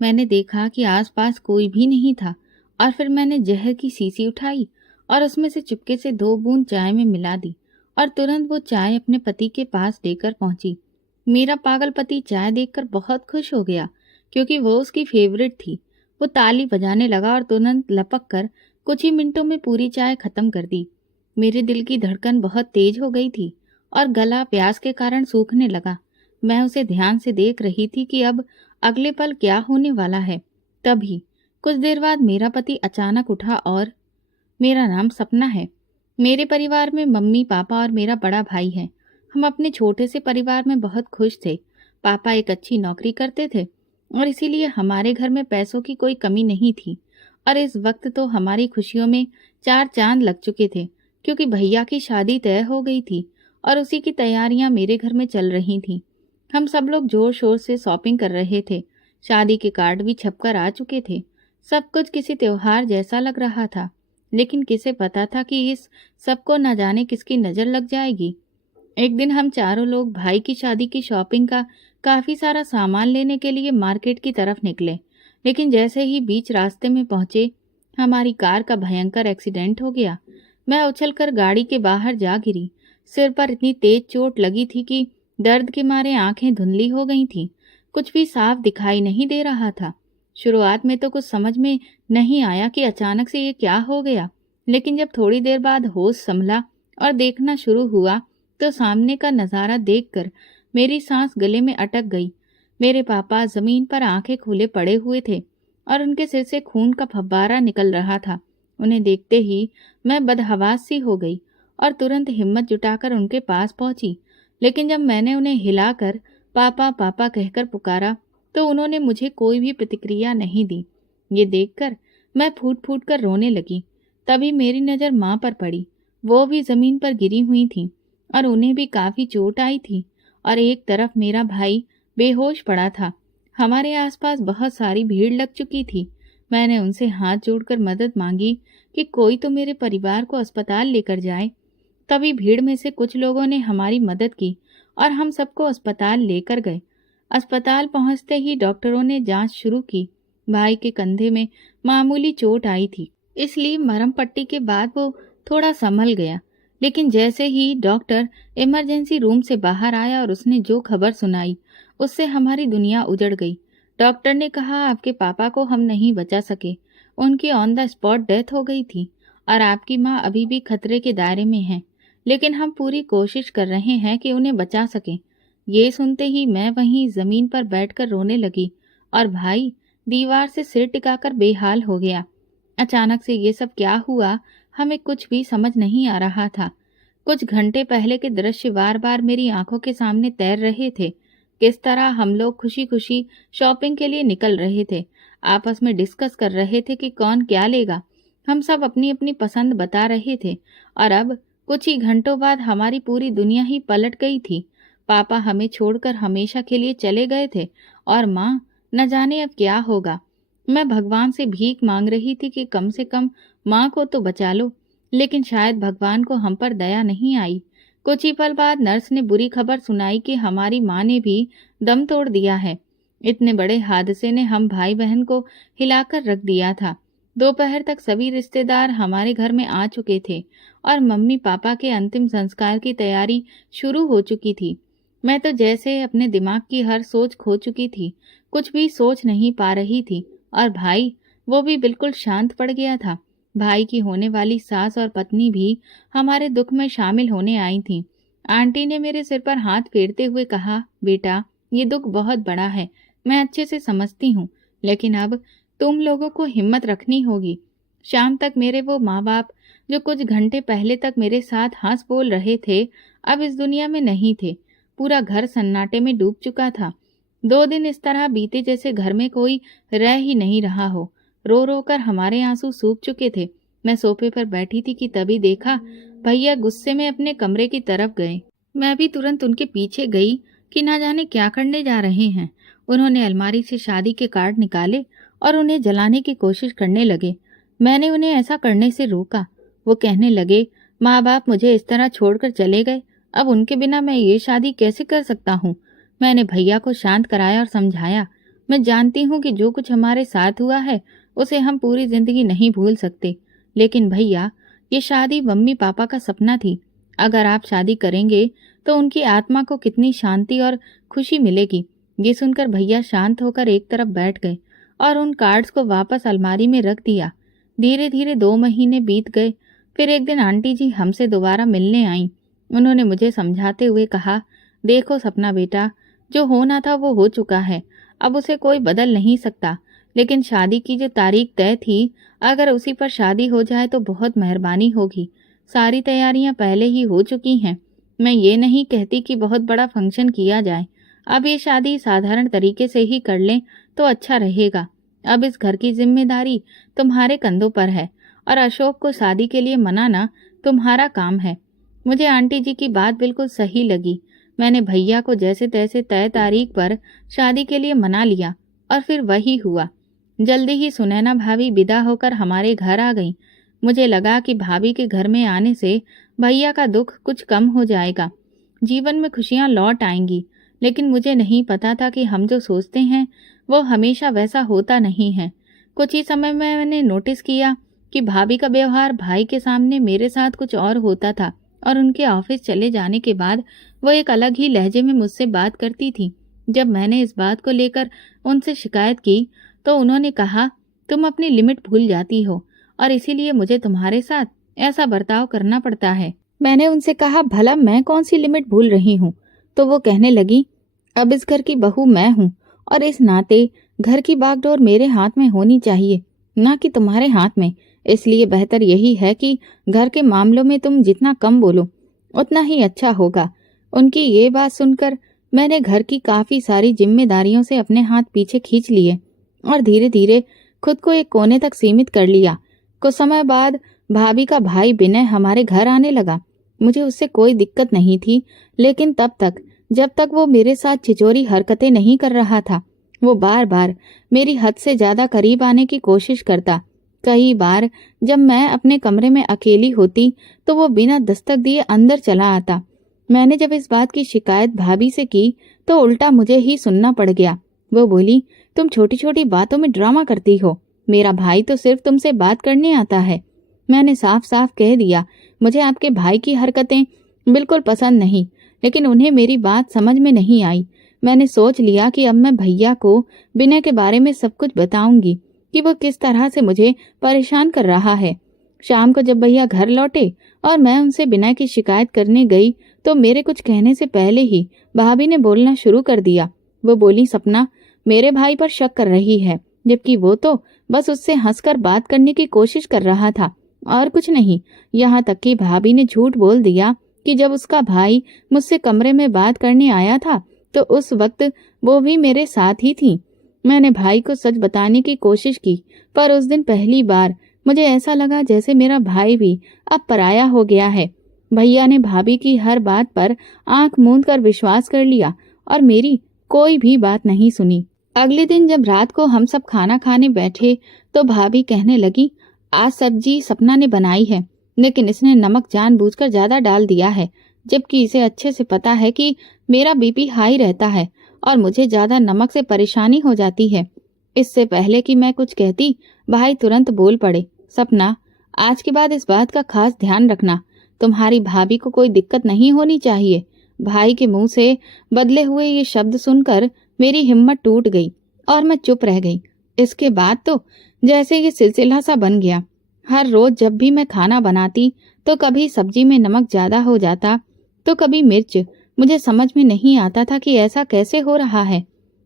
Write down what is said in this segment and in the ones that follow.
मैंने देखा कि आसपास कोई भी नहीं था और फिर मैंने जहर की शीशी उठाई और उसमें से चुपके से 2 बूंद चाय में मिला दी और तुरंत वो चाय अपने पति के पास लेकर पहुंची। मेरा पागल पति चाय देखकर बहुत खुश हो गया क्योंकि वो उसकी फेवरेट थी। वो ताली बजाने लगा और तुरंत लपक कर कुछ ही मिनटों में पूरी चाय खत्म कर दी। मेरे दिल की धड़कन बहुत तेज हो गई थी और गला प्यास के कारण सूखने लगा। मैं उसे ध्यान से देख रही थी कि अब अगले पल क्या होने वाला है। तभी कुछ देर बाद मेरा पति अचानक उठा और मेरा नाम सपना है। मेरे परिवार में मम्मी पापा और मेरा बड़ा भाई है। हम अपने छोटे से परिवार में बहुत खुश थे। पापा एक अच्छी नौकरी करते थे और इसीलिए हमारे घर में पैसों की कोई कमी नहीं थी। और इस वक्त तो हमारी खुशियों में 4 चांद लग चुके थे क्योंकि भैया की शादी तय हो गई थी और उसी की तैयारियां मेरे घर में चल रही थीं। हम सब लोग जोर शोर से शॉपिंग कर रहे थे। शादी के कार्ड भी छपकर आ चुके थे। सब कुछ किसी त्योहार जैसा लग रहा था, लेकिन किसे पता था कि इस सबको न जाने किसकी नजर लग जाएगी। एक दिन हम चारों लोग भाई की शादी की शॉपिंग का काफी सारा सामान लेने के लिए मार्केट की तरफ निकले, लेकिन जैसे ही बीच रास्ते में पहुंचे हमारी कार का भयंकर एक्सीडेंट हो गया। मैं उछलकर गाड़ी के बाहर जा गिरी। सिर पर इतनी तेज चोट लगी थी कि दर्द के मारे आंखें धुंधली हो गई थीं। कुछ भी साफ दिखाई नहीं दे रहा था। शुरुआत में तो कुछ समझ में नहीं आया कि अचानक से ये क्या हो गया, लेकिन जब थोड़ी देर बाद होश संभला और देखना शुरू हुआ तो सामने का नजारा देखकर मेरी सांस गले में अटक गई। मेरे पापा जमीन पर आंखें खोले पड़े हुए थे और उनके सिर से खून का फव्वारा निकल रहा था। उन्हें देखते ही मैं बदहवास सी हो गई और तुरंत हिम्मत जुटाकर उनके पास पहुंची। लेकिन जब मैंने उन्हें हिलाकर पापा पापा कहकर पुकारा तो उन्होंने मुझे कोई भी प्रतिक्रिया नहीं दी। ये देखकर मैं फूट फूट कर रोने लगी। तभी मेरी नज़र माँ पर पड़ी। वो भी जमीन पर गिरी हुई थी और उन्हें भी काफी चोट आई थी और एक तरफ मेरा भाई बेहोश पड़ा था। हमारे आसपास बहुत सारी भीड़ लग चुकी थी। मैंने उनसे हाथ जोड़कर मदद मांगी कि कोई तो मेरे परिवार को अस्पताल लेकर जाए। तभी भीड़ में से कुछ लोगों ने हमारी मदद की और हम सबको अस्पताल लेकर गए। अस्पताल पहुंचते ही डॉक्टरों ने जांच शुरू की। भाई के कंधे में मामूली चोट आई थी, इसलिए मरहम पट्टी के बाद वो थोड़ा संभल गया। लेकिन जैसे ही डॉक्टर इमरजेंसी रूम से बाहर आया और उसने जो खबर सुनाई उससे हमारी दुनिया उजड़ गई। डॉक्टर ने कहा आपके पापा को हम नहीं बचा सके, उनकी ऑन द स्पॉट डेथ हो गई थी और आपकी माँ अभी भी खतरे के दायरे में है, लेकिन हम पूरी कोशिश कर रहे हैं कि उन्हें बचा सकें। ये सुनते ही मैं वहीं जमीन पर बैठकर रोने लगी और भाई दीवार से सिर टिकाकर बेहाल हो गया। अचानक से ये सब क्या हुआ, हमें कुछ भी समझ नहीं आ रहा था। कुछ घंटे पहले के दृश्य बार बार मेरी आंखों के सामने तैर रहे थे। किस तरह हम लोग खुशी खुशी शॉपिंग के लिए निकल रहे थे, आपस में डिस्कस कर रहे थे कि कौन क्या लेगा। हम सब अपनी अपनी पसंद बता रहे थे और अब कुछ ही घंटों बाद हमारी पूरी दुनिया ही पलट गई थी। पापा हमें छोड़कर हमेशा के लिए चले गए थे और माँ न जाने अब क्या होगा। मैं भगवान से भीख मांग रही थी कि कम से कम माँ को तो बचा लो, लेकिन शायद भगवान को हम पर दया नहीं आई। कुछ ही पल बाद नर्स ने बुरी खबर सुनाई कि हमारी माँ ने भी दम तोड़ दिया है। इतने बड़े हादसे ने हम भाई बहन को हिलाकर रख दिया था। दोपहर तक सभी रिश्तेदार हमारे घर में आ चुके थे और मम्मी पापा के अंतिम संस्कार की तैयारी शुरू हो चुकी थी। मैं तो जैसे अपने दिमाग की हर सोच खो चुकी थी, कुछ भी सोच नहीं पा रही थी। और भाई, वो भी बिल्कुल शांत पड़ गया था। भाई की होने वाली सास और पत्नी भी हमारे दुख में शामिल होने आई थीं। आंटी ने मेरे सिर पर हाथ फेरते हुए कहा, बेटा ये दुख बहुत बड़ा है, मैं अच्छे से समझती हूँ, लेकिन अब तुम लोगों को हिम्मत रखनी होगी। शाम तक मेरे वो माँ बाप जो कुछ घंटे पहले तक मेरे साथ हंस बोल रहे थे, अब इस दुनिया में नहीं थे। पूरा घर सन्नाटे में डूब चुका था। 2 दिन इस तरह बीते जैसे घर में कोई रह ही नहीं रहा हो। रो रो कर हमारे आंसू सूख चुके थे। मैं सोफे पर बैठी थी कि तभी देखा भैया गुस्से में अपने कमरे की तरफ गए। मैं भी तुरंत उनके पीछे गई कि ना जाने क्या करने जा रहे हैं। उन्होंने अलमारी से शादी के कार्ड निकाले और उन्हें जलाने की कोशिश करने लगे। मैंने उन्हें ऐसा करने से रोका। वो कहने लगे, माँ बाप मुझे इस तरह छोड़कर चले गए, अब उनके बिना मैं ये शादी कैसे कर सकता हूँ। मैंने भैया को शांत कराया और समझाया, मैं जानती हूँ कि जो कुछ हमारे साथ हुआ है उसे हम पूरी जिंदगी नहीं भूल सकते, लेकिन भैया, ये शादी मम्मी पापा का सपना थी। अगर आप शादी करेंगे तो उनकी आत्मा को कितनी शांति और खुशी मिलेगी। ये सुनकर भैया शांत होकर एक तरफ बैठ गए और उन कार्ड्स को वापस अलमारी में रख दिया। धीरे धीरे 2 महीने बीत गए। फिर एक दिन आंटी जी हमसे दोबारा मिलने आईं। उन्होंने मुझे समझाते हुए कहा, देखो सपना बेटा, जो होना था वो हो चुका है, अब उसे कोई बदल नहीं सकता। लेकिन शादी की जो तारीख तय थी, अगर उसी पर शादी हो जाए तो बहुत मेहरबानी होगी। सारी तैयारियां पहले ही हो चुकी हैं। मैं ये नहीं कहती कि बहुत बड़ा फंक्शन किया जाए। अब ये शादी साधारण तरीके से ही कर लें तो अच्छा रहेगा। अब इस घर की जिम्मेदारी तुम्हारे कंधों पर है और अशोक को शादी के लिए मनाना तुम्हारा काम है। मुझे आंटी जी की बात बिल्कुल सही लगी। मैंने भैया को जैसे तैसे तय तारीख पर शादी के लिए मना लिया और फिर वही हुआ। जल्दी ही सुनैना भाभी विदा होकर हमारे घर आ गईं। मुझे लगा कि भाभी के घर में आने से भैया का दुख कुछ कम हो जाएगा, जीवन में खुशियां लौट आएंगी। लेकिन मुझे नहीं पता था कि हम जो सोचते हैं वो हमेशा वैसा होता नहीं है। कुछ ही समय में मैंने नोटिस किया कि भाभी का व्यवहार भाई के सामने मेरे साथ कुछ और होता था और उनके ऑफिस चले जाने के बाद वो एक अलग ही लहजे में मुझसे बात करती थी। जब मैंने इस बात को लेकर उनसे शिकायत की तो उन्होंने कहा, तुम अपनी लिमिट भूल जाती हो और इसीलिए मुझे तुम्हारे साथ ऐसा बर्ताव करना पड़ता है। मैंने उनसे कहा, भला मैं कौन सी लिमिट भूल रही हूँ? तो वो कहने लगी, अब इस घर की बहू मैं हूँ और इस नाते घर की बागडोर मेरे हाथ में होनी चाहिए, ना कि तुम्हारे हाथ में। इसलिए बेहतर यही है कि घर के मामलों में तुम जितना कम बोलो उतना ही अच्छा होगा। उनकी ये बात सुनकर मैंने घर की काफी सारी जिम्मेदारियों से अपने हाथ पीछे खींच लिए और धीरे धीरे खुद को एक कोने तक सीमित कर लिया। कुछ समय बाद भाभी का भाई विनय हमारे घर आने लगा। मुझे उससे कोई दिक्कत नहीं थी, लेकिन तब तक जब तक वो मेरे साथ छिचोरी हरकतें नहीं कर रहा था। वो बार बार मेरी हद से ज्यादा करीब आने की कोशिश करता। कई बार जब मैं अपने कमरे में अकेली होती तो वो बिना दस्तक दिए अंदर चला आता। मैंने जब इस बात की शिकायत भाभी से की तो उल्टा मुझे ही सुनना पड़ गया। वो बोली, तुम छोटी छोटी बातों में ड्रामा करती हो, मेरा भाई तो सिर्फ तुमसे बात करने आता है। मैंने साफ साफ कह दिया, मुझे आपके भाई की हरकतें बिल्कुल पसंद नहीं, लेकिन उन्हें मेरी बात समझ में नहीं आई। मैंने सोच लिया कि अब मैं भैया को विनय के बारे में सब कुछ बताऊंगी कि वो किस तरह से मुझे परेशान कर रहा है। शाम को जब भैया घर लौटे और मैं उनसे विनय की शिकायत करने गई तो मेरे कुछ कहने से पहले ही भाभी ने बोलना शुरू कर दिया। वो बोली, सपना मेरे भाई पर शक कर रही है, जबकि वो तो बस उससे हंसकर बात करने की कोशिश कर रहा था और कुछ नहीं। यहाँ तक कि भाभी ने झूठ बोल दिया कि जब उसका भाई मुझसे कमरे में बात करने आया था तो उस वक्त वो भी मेरे साथ ही थी। मैंने भाई को सच बताने की कोशिश की, पर उस दिन पहली बार मुझे ऐसा लगा जैसे मेरा भाई भी अब पराया हो गया है। भैया ने भाभी की हर बात पर आंख मूंद कर विश्वास कर लिया और मेरी कोई भी बात नहीं सुनी। अगले दिन जब रात को हम सब खाना खाने बैठे तो भाभी कहने लगी, आज सब्जी सपना ने बनाई है, लेकिन इसने नमक जानबूझकर ज्यादा डाल दिया है, जबकि इसे अच्छे से पता है कि मेरा बीपी हाई रहता है और मुझे ज्यादा नमक से परेशानी हो जाती है। इससे पहले कि मैं कुछ कहती, भाई तुरंत बोल पड़े, सपना आज के बाद इस बात का खास ध्यान रखना, तुम्हारी भाभी को कोई दिक्कत नहीं होनी चाहिए। भाई के मुंह से बदले हुए ये शब्द सुनकर मेरी हिम्मत टूट गई और मैं चुप रह गई। इसके बाद तो जैसे ये सिलसिला सा बन गया। हर रोज जब भी मैं खाना बनाती तो कभी सब्जी में नमक ज्यादा हो जाता तो कभी मिर्च। मुझे समझ में नहीं आता था कि ऐसा कैसे हो रहा है।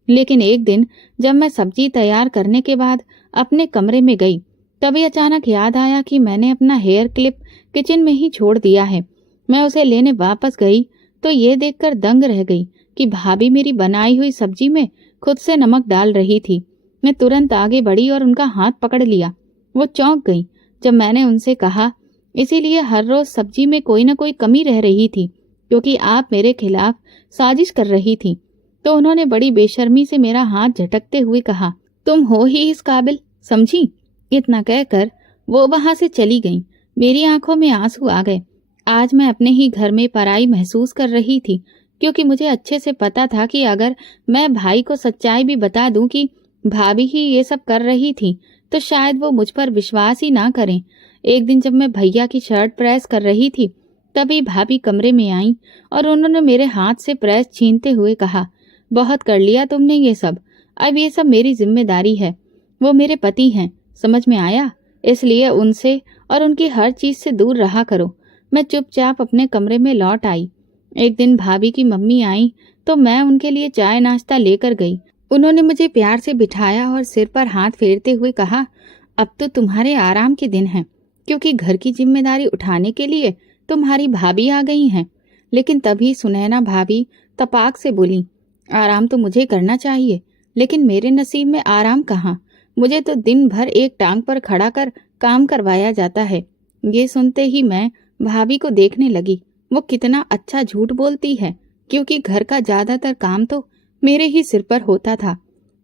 लेकिन एक दिन जब मैं सब्जी तैयार करने के बाद अपने कमरे में गई तभी अचानक याद आया कि मैंने अपना हेयर क्लिप किचन में ही छोड़ दिया है। मैं उसे लेने वापस गई तो ये देखकर दंग रह गई कि भाभी मेरी बनाई हुई सब्जी में खुद से नमक डाल रही थी। मैं तुरंत आगे बढ़ी और उनका हाथ पकड़ लिया। वो चौंक गई जब मैंने उनसे कहा, इसीलिए हर रोज सब्जी में कोई न कोई कमी रह रही थी क्योंकि आप मेरे खिलाफ साजिश कर रही थी। तो उन्होंने बड़ी बेशर्मी से मेरा हाथ झटकते हुए कहा, तुम हो ही इस काबिल, समझी। इतना कहकर वो वहां से चली गई। मेरी आंखों में आंसू आ गए। आज मैं अपने ही घर में पराई महसूस कर रही थी क्योंकि मुझे अच्छे से पता था कि अगर मैं भाई को सच्चाई भी बता दूं कि भाभी ही ये सब कर रही थी, तो शायद वो मुझ पर विश्वास ही ना करें। एक दिन जब मैं भैया की शर्ट प्रेस कर रही थी, तभी भाभी कमरे में आई और उन्होंने मेरे हाथ से प्रेस छीनते हुए कहा, बहुत कर लिया तुमने ये सब, अब ये सब मेरी जिम्मेदारी है। वो मेरे पति हैं, समझ में आया? इसलिए उनसे और उनकी हर चीज से दूर रहा करो। मैं चुपचाप अपने कमरे में लौट आई। एक दिन भाभी की मम्मी आई तो मैं उनके लिए चाय नाश्ता लेकर गई। उन्होंने मुझे प्यार से बिठाया और सिर पर हाथ फेरते हुए कहा, अब तो तुम्हारे आराम के दिन हैं, क्योंकि घर की जिम्मेदारी उठाने के लिए तुम्हारी भाभी आ गई हैं। लेकिन तभी सुनैना भाभी तपाक से बोली, आराम तो मुझे करना चाहिए, लेकिन मेरे नसीब में आराम कहाँ। मुझे तो दिन भर एक टांग पर खड़ा कर काम करवाया जाता है। ये सुनते ही मैं भाभी को देखने लगी। वो कितना अच्छा झूठ बोलती है, क्योंकि घर का ज्यादातर काम तो मेरे ही सिर पर होता था।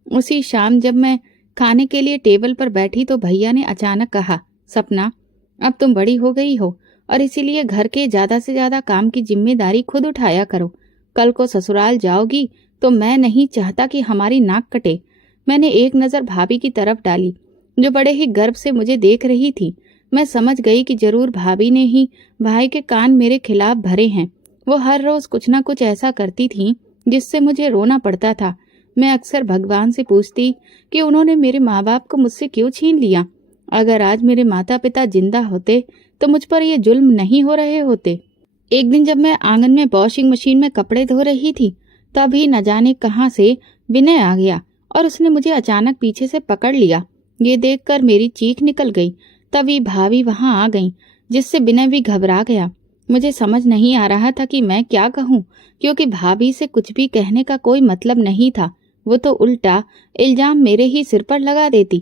उसी शाम जब मैं खाने के लिए टेबल पर बैठी तो भैया ने अचानक कहा, सपना, अब तुम बड़ी हो गई हो और इसीलिए घर के ज्यादा से ज्यादा काम की जिम्मेदारी खुद उठाया करो। कल को ससुराल जाओगी तो मैं नहीं चाहता कि हमारी नाक कटे। मैंने एक नजर भाभी की तरफ डाली, जो बड़े ही गर्व से मुझे देख रही थी। मैं समझ गई कि जरूर भाभी ने ही भाई के कान मेरे खिलाफ भरे हैं। वो हर रोज कुछ ना कुछ ऐसा करती थी जिससे मुझे रोना पड़ता था। मैं अक्सर भगवान से पूछती कि उन्होंने मेरे माँ बाप को मुझसे क्यों छीन लिया। अगर आज मेरे माता पिता जिंदा होते तो मुझ पर ये जुल्म नहीं हो रहे होते। एक दिन जब मैं आंगन में वॉशिंग मशीन में कपड़े धो रही थी, तभी न जाने कहां से विनय आ गया और उसने मुझे अचानक पीछे से पकड़ लिया। ये देखकर मेरी चीख निकल गई। तभी भाभी वहां आ गई, जिससे विनय भी घबरा गया। मुझे समझ नहीं आ रहा था कि मैं क्या कहूँ, क्योंकि भाभी से कुछ भी कहने का कोई मतलब नहीं था। वो तो उल्टा इल्जाम मेरे ही सिर पर लगा देती।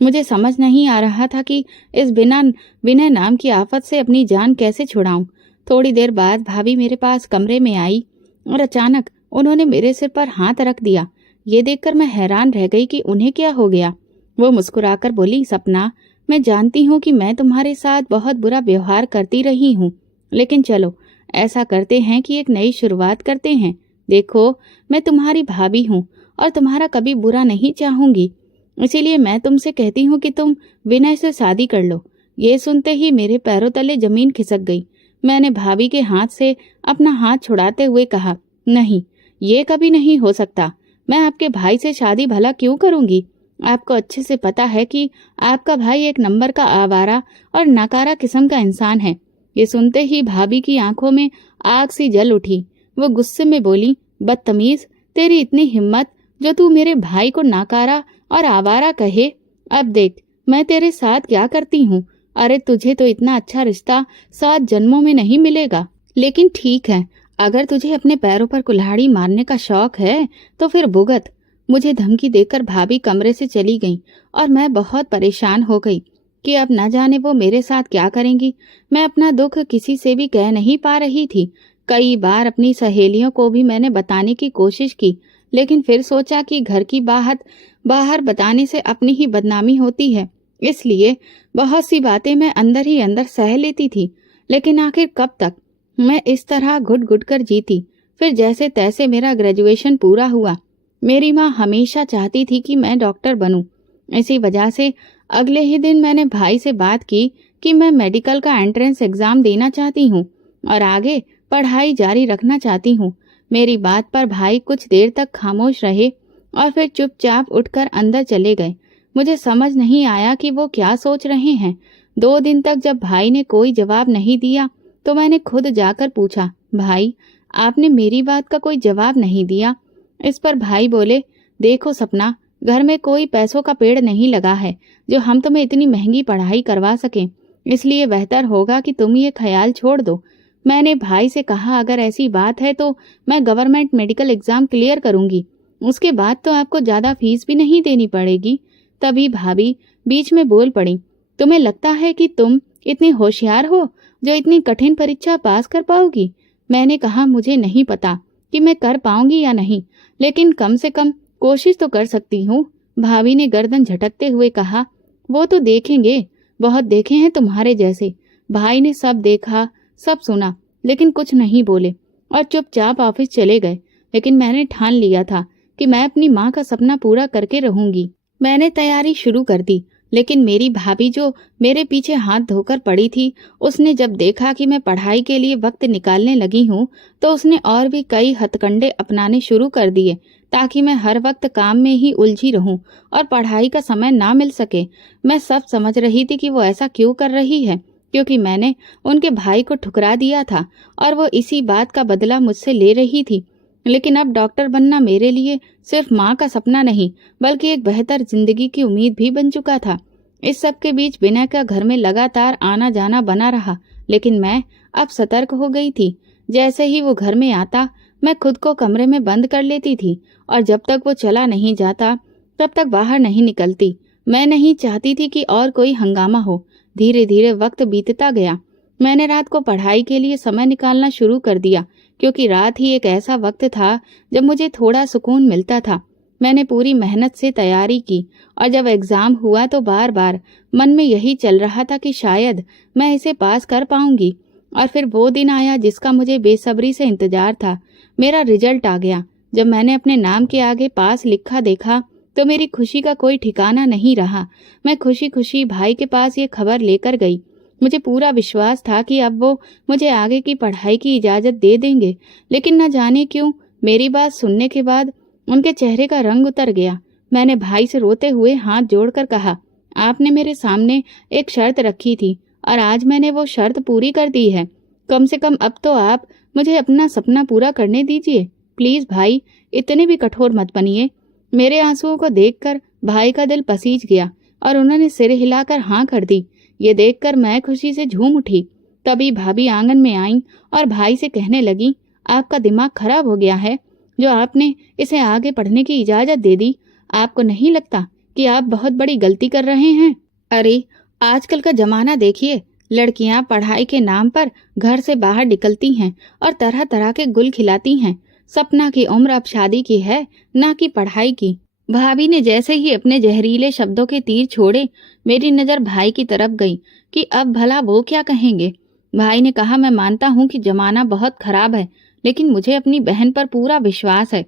मुझे समझ नहीं आ रहा था कि इस बिना विनय नाम की आफत से अपनी जान कैसे छुड़ाऊं। थोड़ी देर बाद भाभी मेरे पास कमरे में आई और अचानक उन्होंने मेरे सिर पर हाथ रख दिया। ये देखकर मैं हैरान रह गई कि उन्हें क्या हो गया। वो मुस्कुराकर बोली, सपना, मैं जानती हूँ कि मैं तुम्हारे साथ बहुत बुरा व्यवहार करती रही हूँ, लेकिन चलो ऐसा करते हैं कि एक नई शुरुआत करते हैं। देखो, मैं तुम्हारी भाभी हूँ और तुम्हारा कभी बुरा नहीं चाहूंगी, इसीलिए मैं तुमसे कहती हूँ कि तुम विनय से शादी कर लो। ये सुनते ही मेरे पैरों तले जमीन खिसक गई। मैंने भाभी के हाथ से अपना हाथ छुड़ाते हुए कहा, नहीं, ये कभी नहीं हो सकता। मैं आपके भाई से शादी भला क्यों करूंगी? आपको अच्छे से पता है कि आपका भाई एक नंबर का आवारा और नकारा किस्म का इंसान है। ये सुनते ही भाभी की आंखों में आग सी जल उठी। वो गुस्से में बोली, बदतमीज, तेरी इतनी हिम्मत जो तू मेरे भाई को नाकारा और आवारा कहे। अब देख मैं तेरे साथ क्या करती हूँ। अरे तुझे तो इतना अच्छा रिश्ता 7 जन्मों में नहीं मिलेगा। लेकिन ठीक है, अगर तुझे अपने पैरों पर कुल्हाड़ी मारने का शौक है तो फिर भुगत। मुझे धमकी देकर भाभी कमरे से चली गई और मैं बहुत परेशान हो गई कि अब न जाने वो मेरे साथ क्या करेंगी। मैं अपना दुख किसी से भी कह नहीं पा रही थी। कई बार अपनी सहेलियों को भी मैंने बताने की कोशिश की, लेकिन फिर सोचा कि घर की बाहर बताने से अपनी ही बदनामी होती है, इसलिए बहुत सी बातें मैं अंदर ही अंदर सह लेती थी। लेकिन आखिर कब तक मैं इस तरह घुट घुट कर जीती। फिर जैसे तैसे मेरा ग्रेजुएशन पूरा हुआ। मेरी माँ हमेशा चाहती थी कि मैं डॉक्टर बनूं। इसी वजह से अगले ही दिन मैंने भाई से बात की कि मैं मेडिकल का एंट्रेंस एग्जाम देना चाहती हूँ और आगे पढ़ाई जारी रखना चाहती हूँ। मेरी बात पर भाई कुछ देर तक खामोश रहे और फिर चुपचाप उठकर अंदर चले गए। मुझे समझ नहीं आया कि वो क्या सोच रहे हैं। 2 दिन तक जब भाई ने कोई जवाब नहीं दिया तो मैंने खुद जाकर पूछा, भाई, आपने मेरी बात का कोई जवाब नहीं दिया। इस पर भाई बोले, देखो सपना, घर में कोई पैसों का पेड़ नहीं लगा है जो हम तुम्हें इतनी महंगी पढ़ाई करवा सकें, इसलिए बेहतर होगा कि तुम ये ख्याल छोड़ दो। मैंने भाई से कहा, अगर ऐसी बात है तो मैं गवर्नमेंट मेडिकल एग्जाम क्लियर करूंगी, उसके बाद तो आपको ज्यादा फीस भी नहीं देनी पड़ेगी। तभी भाभी बीच में बोल पड़ी, तुम्हें लगता है कि तुम इतनी होशियार हो जो इतनी कठिन परीक्षा पास कर पाओगी? मैंने कहा, मुझे नहीं पता कि मैं कर पाऊंगी या नहीं, लेकिन कम से कम कोशिश तो कर सकती हूँ। भाभी ने गर्दन झटकते हुए कहा, वो तो देखेंगे, बहुत देखे हैं तुम्हारे जैसे। भाई ने सब देखा, सब सुना, लेकिन कुछ नहीं बोले। और चुपचाप ऑफिस चले गए। लेकिन मैंने ठान लिया था कि मैं अपनी माँ का सपना पूरा करके रहूंगी। मैंने तैयारी शुरू कर दी, लेकिन मेरी भाभी जो मेरे पीछे हाथ धोकर पड़ी थी, उसने जब देखा कि मैं पढ़ाई के लिए वक्त निकालने लगी हूँ, तो उसने और भी कई हथकंडे अपनाने शुरू कर दिए ताकि मैं हर वक्त काम में ही उलझी रहूं और पढ़ाई का समय ना मिल सके। मैं सब समझ रही थी कि वो ऐसा क्यों कर रही है, क्योंकि मैंने उनके भाई को ठुकरा दिया था और वो इसी बात का बदला मुझसे ले रही थी। लेकिन अब डॉक्टर बनना मेरे लिए सिर्फ माँ का सपना नहीं, बल्कि एक बेहतर जिंदगी की उम्मीद भी बन चुका था। इस सब के बीच विनय का घर में लगातार आना जाना बना रहा, लेकिन मैं अब सतर्क हो गई थी। जैसे ही वो घर में आता, मैं खुद को कमरे में बंद कर लेती थी और जब तक वो चला नहीं जाता तब तक बाहर नहीं निकलती। मैं नहीं चाहती थी कि और कोई हंगामा हो। धीरे धीरे वक्त बीतता गया। मैंने रात को पढ़ाई के लिए समय निकालना शुरू कर दिया, क्योंकि रात ही एक ऐसा वक्त था जब मुझे थोड़ा सुकून मिलता था। मैंने पूरी मेहनत से तैयारी की और जब एग्जाम हुआ तो बार बार मन में यही चल रहा था कि शायद मैं इसे पास कर पाऊंगी। और फिर वो दिन आया जिसका मुझे बेसब्री से इंतजार था। मेरा रिजल्ट आ गया। जब मैंने अपने नाम के आगे पास लिखा देखा तो मेरी खुशी का कोई ठिकाना नहीं रहा। मैं खुशी खुशी भाई के पास ये खबर लेकर गई। मुझे पूरा विश्वास था कि अब वो मुझे आगे की पढ़ाई की इजाज़त दे देंगे, लेकिन न जाने क्यों मेरी बात सुनने के बाद उनके चेहरे का रंग उतर गया। मैंने भाई से रोते हुए हाथ जोड़कर कहा, आपने मेरे सामने एक शर्त रखी थी और आज मैंने वो शर्त पूरी कर दी है। कम से कम अब तो आप मुझे अपना सपना पूरा करने दीजिए। प्लीज भाई, इतने भी कठोर मत बनिए। मेरे आंसुओं को देखकर भाई का दिल पसीज गया और उन्होंने सिर हिलाकर हाँ कर दी। ये देखकर मैं खुशी से झूम उठी। तभी भाभी आंगन में आईं और भाई से कहने लगी, आपका दिमाग खराब हो गया है जो आपने इसे आगे पढ़ने की इजाजत दे दी। आपको नहीं लगता कि आप बहुत बड़ी गलती कर रहे हैं? अरे, आजकल का जमाना देखिए। लड़कियां पढ़ाई के नाम पर घर से बाहर निकलती हैं और तरह तरह के गुल खिलाती हैं। सपना की उम्र अब शादी की है, ना कि पढ़ाई की। भाभी ने जैसे ही अपने जहरीले शब्दों के तीर छोड़े, मेरी नजर भाई की तरफ गई कि अब भला वो क्या कहेंगे। भाई ने कहा, मैं मानता हूँ कि जमाना बहुत खराब है, लेकिन मुझे अपनी बहन पर पूरा विश्वास है।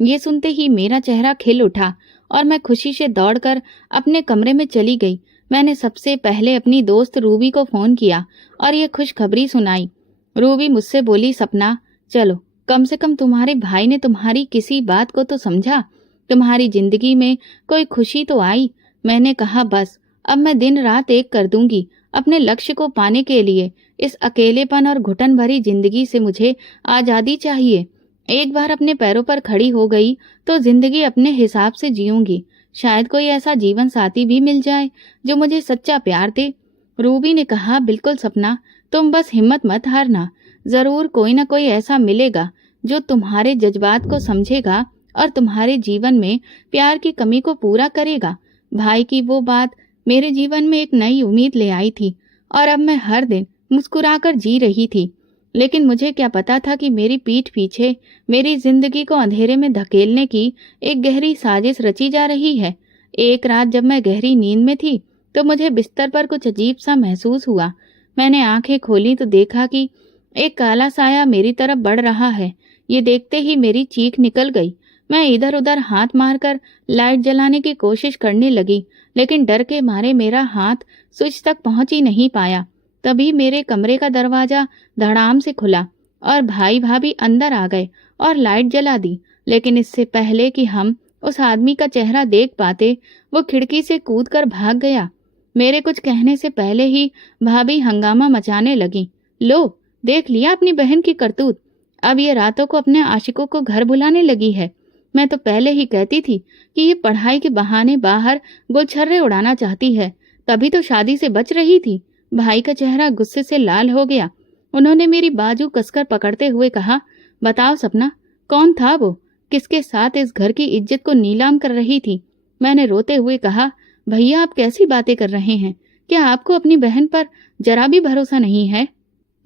ये सुनते ही मेरा चेहरा खिल उठा और मैं खुशी से दौड़कर अपने कमरे में चली गई। मैंने सबसे पहले अपनी दोस्त रूबी को फोन किया और ये खुशखबरी सुनाई। रूबी मुझसे बोली, सपना चलो, कम से कम तुम्हारे भाई ने तुम्हारी किसी बात को तो समझा, तुम्हारी जिंदगी में कोई खुशी तो आई। मैंने कहा, बस अब मैं दिन रात एक कर दूंगी अपने लक्ष्य को पाने के लिए। इस अकेलेपन और घुटन भरी जिंदगी से मुझे आजादी चाहिए। एक बार अपने पैरों पर खड़ी हो गई तो जिंदगी अपने हिसाब से जीऊंगी। शायद कोई ऐसा जीवन साथी भी मिल जाए जो मुझे सच्चा प्यार दे। रूबी ने कहा, बिल्कुल सपना, तुम बस हिम्मत मत हारना। जरूर कोई ना कोई ऐसा मिलेगा जो तुम्हारे जज्बात को समझेगा और तुम्हारे जीवन में प्यार की कमी को पूरा करेगा। भाई की वो बात मेरे जीवन में एक नई उम्मीद ले आई थी और अब मैं हर दिन मुस्कुराकर जी रही थी। लेकिन मुझे क्या पता था कि मेरी पीठ पीछे मेरी जिंदगी को अंधेरे में धकेलने की एक गहरी साजिश रची जा रही है। एक रात जब मैं गहरी नींद में थी तो मुझे बिस्तर पर कुछ अजीब सा महसूस हुआ। मैंने आंखें खोली तो देखा कि एक काला साया मेरी तरफ बढ़ रहा है। ये देखते ही मेरी चीख निकल गई। मैं इधर उधर हाथ मारकर लाइट जलाने की कोशिश करने लगी, लेकिन डर के मारे मेरा हाथ स्विच तक पहुंच ही नहीं पाया। तभी मेरे कमरे का दरवाजा धड़ाम से खुला और भाई भाभी अंदर आ गए और लाइट जला दी। लेकिन इससे पहले कि हम उस आदमी का चेहरा देख पाते, वो खिड़की से कूदकर भाग गया। मेरे कुछ कहने से पहले ही भाभी हंगामा मचाने लगी। लो, देख लिया अपनी बहन की करतूत। अब ये रातों को अपने आशिकों को घर बुलाने लगी है। मैं तो पहले ही कहती थी कि ये पढ़ाई के बहाने बाहर गुलछर्रे उड़ाना चाहती है, तभी तो शादी से बच रही थी। भाई का चेहरा गुस्से से लाल हो गया। उन्होंने मेरी बाजू कसकर पकड़ते हुए कहा, बताओ सपना, कौन था वो? किसके साथ इस घर की इज्जत को नीलाम कर रही थी? मैंने रोते हुए कहा, भैया आप कैसी बातें कर रहे हैं? क्या आपको अपनी बहन पर जरा भी भरोसा नहीं है?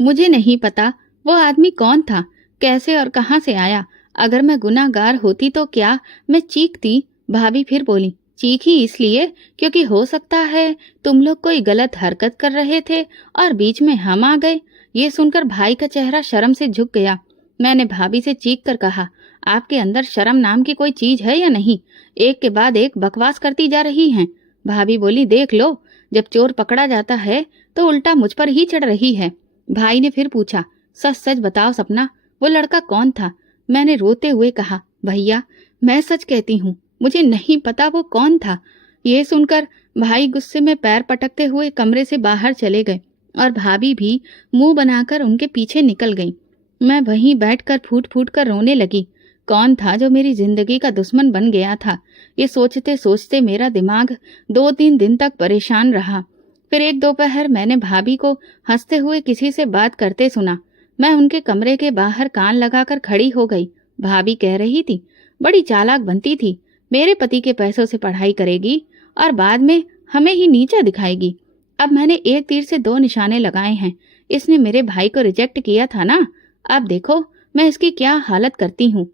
मुझे नहीं पता वो आदमी कौन था, कैसे और कहां से आया। अगर मैं गुनाहगार होती तो क्या मैं चीखती? भाभी फिर बोली, चीखी इसलिए क्योंकि हो सकता है तुम लोग कोई गलत हरकत कर रहे थे और बीच में हम आ गए। ये सुनकर भाई का चेहरा शर्म से झुक गया। मैंने भाभी से चीख कर कहा, आपके अंदर शर्म नाम की कोई चीज है या नहीं? एक के बाद एक बकवास करती जा रही हैं। भाभी बोली, देख लो, जब चोर पकड़ा जाता है तो उल्टा मुझ पर ही चढ़ रही है। भाई ने फिर पूछा, सच सच बताओ सपना, वो लड़का कौन था? मैंने रोते हुए कहा, भैया मैं सच कहती हूँ, मुझे नहीं पता वो कौन था। ये सुनकर भाई गुस्से में पैर पटकते हुए कमरे से बाहर चले गए और भाभी भी मुंह बनाकर उनके पीछे निकल गई। मैं वहीं बैठकर फूट फूट कर रोने लगी। कौन था जो मेरी जिंदगी का दुश्मन बन गया था? ये सोचते सोचते मेरा दिमाग 2-3 दिन तक परेशान रहा। फिर एक दोपहर मैंने भाभी को हंसते हुए किसी से बात करते सुना। मैं उनके कमरे के बाहर कान लगाकर खड़ी हो गई। भाभी कह रही थी, बड़ी चालाक बनती थी, मेरे पति के पैसों से पढ़ाई करेगी और बाद में हमें ही नीचा दिखाएगी। अब मैंने एक तीर से 2 निशाने लगाए हैं। इसने मेरे भाई को रिजेक्ट किया था ना, अब देखो मैं इसकी क्या हालत करती हूँ।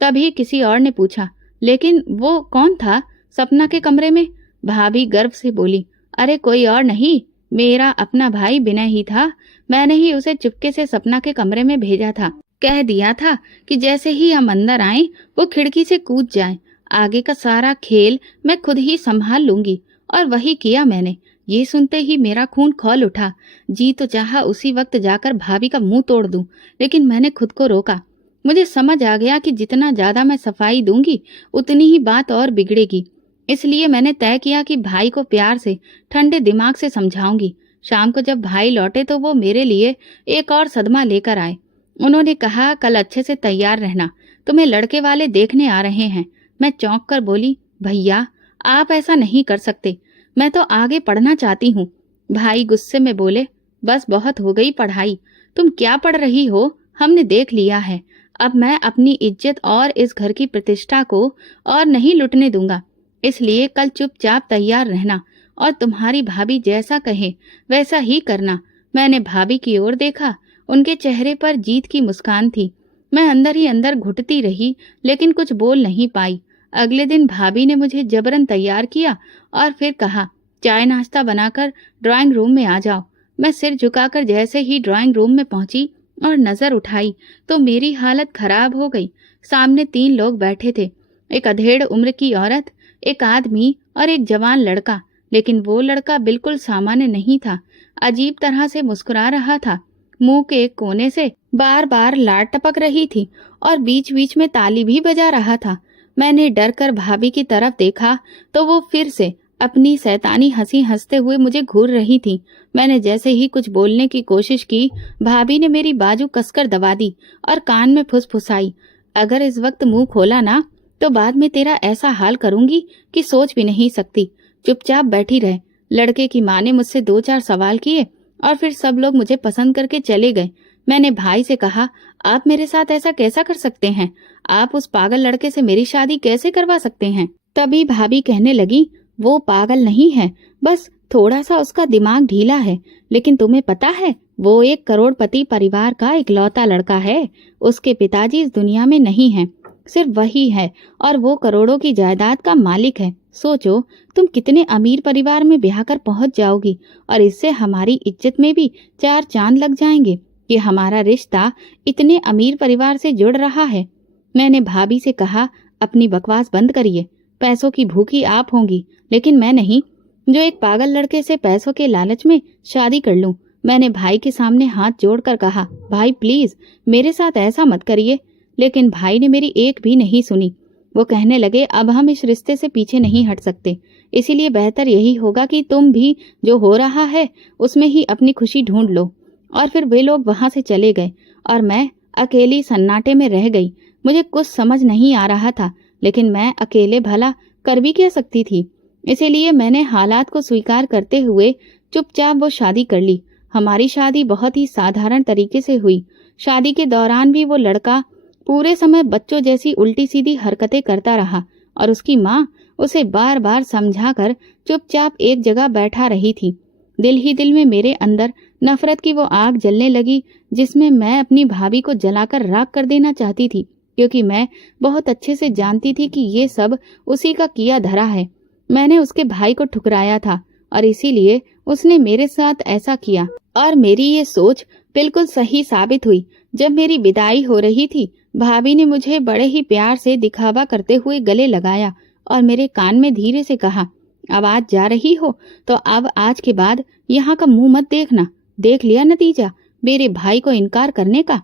तभी किसी और ने पूछा, लेकिन वो कौन था सपना के कमरे में? भाभी गर्व से बोली, अरे कोई और नहीं, मेरा अपना भाई विनय ही था। मैंने ही उसे चुपके से सपना के कमरे में भेजा था। कह दिया था कि जैसे ही हम अंदर आए वो खिड़की से कूद जाए। आगे का सारा खेल मैं खुद ही संभाल लूंगी। और वही किया मैंने। ये सुनते ही मेरा खून खौल उठा। जी तो चाहा उसी वक्त जाकर भाभी का मुंह तोड़ दूं, लेकिन मैंने खुद को रोका। मुझे समझ आ गया कि जितना ज्यादा मैं सफाई दूंगी उतनी ही बात और बिगड़ेगी। इसलिए मैंने तय किया कि भाई को प्यार से ठंडे दिमाग से समझाऊंगी। शाम को जब भाई लौटे तो वो मेरे लिए एक और सदमा लेकर आए। उन्होंने कहा, कल अच्छे से तैयार रहना, तुम्हें लड़के वाले देखने आ रहे हैं। मैं चौंक कर बोली, भैया आप ऐसा नहीं कर सकते, मैं तो आगे पढ़ना चाहती हूँ। भाई गुस्से में बोले, बस बहुत हो गई पढ़ाई, तुम क्या पढ़ रही हो हमने देख लिया है। अब मैं अपनी इज्जत और इस घर की प्रतिष्ठा को और नहीं लुटने दूंगा। इसलिए कल चुपचाप तैयार रहना और तुम्हारी भाभी जैसा कहे वैसा ही करना। मैंने भाभी की ओर देखा, उनके चेहरे पर जीत की मुस्कान थी। मैं अंदर ही अंदर घुटती रही, लेकिन कुछ बोल नहीं पाई। अगले दिन भाभी ने मुझे जबरन तैयार किया और फिर कहा, चाय नाश्ता बनाकर ड्राइंग रूम में आ जाओ। मैं सिर झुकाकर जैसे ही ड्राइंग रूम में पहुंची और नजर उठाई तो मेरी हालत खराब हो गई। सामने 3 लोग बैठे थे, एक अधेड़ उम्र की औरत, एक आदमी और एक जवान लड़का। लेकिन वो लड़का बिल्कुल सामान्य नहीं था, अजीब तरह से मुस्कुरा रहा था। मुंह के एक कोने से बार बार लार टपक रही थी और बीच बीच में ताली भी बजा रहा था। मैंने डर कर भाभी की तरफ देखा तो वो फिर से अपनी शैतानी हंसी हंसते हुए मुझे घूर रही थी। मैंने जैसे ही कुछ बोलने की कोशिश की, भाभी ने मेरी बाजू कसकर दबा दी और कान में फुसफुसाई, अगर इस वक्त मुंह खोला ना तो बाद में तेरा ऐसा हाल करूंगी कि सोच भी नहीं सकती। चुपचाप बैठी रह। लड़के की माँ ने मुझसे 2-4 सवाल किए और फिर सब लोग मुझे पसंद करके चले गए। मैंने भाई से कहा, आप मेरे साथ ऐसा कैसा कर सकते हैं? आप उस पागल लड़के से मेरी शादी कैसे करवा सकते हैं? तभी भाभी कहने लगी, वो पागल नहीं है, बस थोड़ा सा उसका दिमाग ढीला है। लेकिन तुम्हें पता है, वो एक करोड़पति परिवार का इकलौता लड़का है। उसके पिताजी इस दुनिया में नहीं हैं, सिर्फ वही है और वो करोड़ों की जायदाद का मालिक है। सोचो तुम कितने अमीर परिवार में ब्याह कर पहुंच जाओगी और इससे हमारी इज्जत में भी 4 चांद लग जाएंगे कि हमारा रिश्ता इतने अमीर परिवार से जुड़ रहा है। मैंने भाभी से कहा, अपनी बकवास बंद करिए, पैसों की भूखी आप होंगी, लेकिन मैं नहीं, जो एक पागल लड़के से पैसों के लालच में शादी कर लूं। मैंने भाई के सामने हाथ जोड़कर कहा, भाई प्लीज मेरे साथ ऐसा मत करिए। लेकिन भाई ने मेरी एक भी नहीं सुनी। वो कहने लगे, अब हम इस रिश्ते से पीछे नहीं हट सकते, इसीलिए बेहतर यही होगा कि तुम भी जो हो रहा है उसमें ही अपनी खुशी ढूंढ लो। और फिर वे लोग वहां से चले गए और मैं अकेली सन्नाटे में रह गई। मुझे कुछ समझ नहीं आ रहा था, लेकिन मैं अकेले भला कर भी क्या सकती थी। इसीलिए मैंने हालात को स्वीकार करते हुए चुपचाप वो शादी कर ली। हमारी शादी बहुत ही साधारण तरीके से हुई। शादी के दौरान भी वो लड़का पूरे समय बच्चों जैसी उल्टी सीधी हरकतें करता रहा और उसकी माँ उसे बार बार समझाकर चुपचाप एक जगह बैठा रही थी। दिल ही दिल में मेरे अंदर नफरत की वो आग जलने लगी जिसमें मैं अपनी भाभी को जलाकर राख कर देना चाहती थी, क्योंकि मैं बहुत अच्छे से जानती थी कि ये सब उसी का किया धरा है। मैंने उसके भाई को ठुकराया था और इसीलिए उसने मेरे साथ ऐसा किया और मेरी ये सोच बिल्कुल सही साबित हुई। जब मेरी विदाई हो रही थी, भाभी ने मुझे बड़े ही प्यार से दिखावा करते हुए गले लगाया और मेरे कान में धीरे से कहा, अब आज जा रही हो तो अब आज के बाद यहाँ का मुंह मत देखना। देख लिया नतीजा मेरे भाई को इनकार करने का।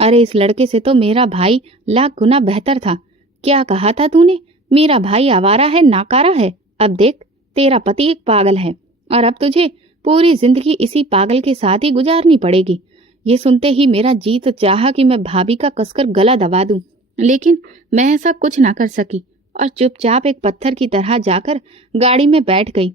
अरे इस लड़के से तो मेरा भाई लाख गुना बेहतर था। क्या कहा था तूने? मेरा भाई आवारा है, नाकारा है। अब देख, तेरा पति एक पागल है और अब तुझे पूरी जिंदगी इसी पागल के साथ ही गुजारनी पड़ेगी। ये सुनते ही मेरा जी तो चाहा कि मैं भाभी का कसकर गला दबा दूं, लेकिन मैं ऐसा कुछ ना कर सकी और चुपचाप एक पत्थर की तरह जाकर गाड़ी में बैठ गई।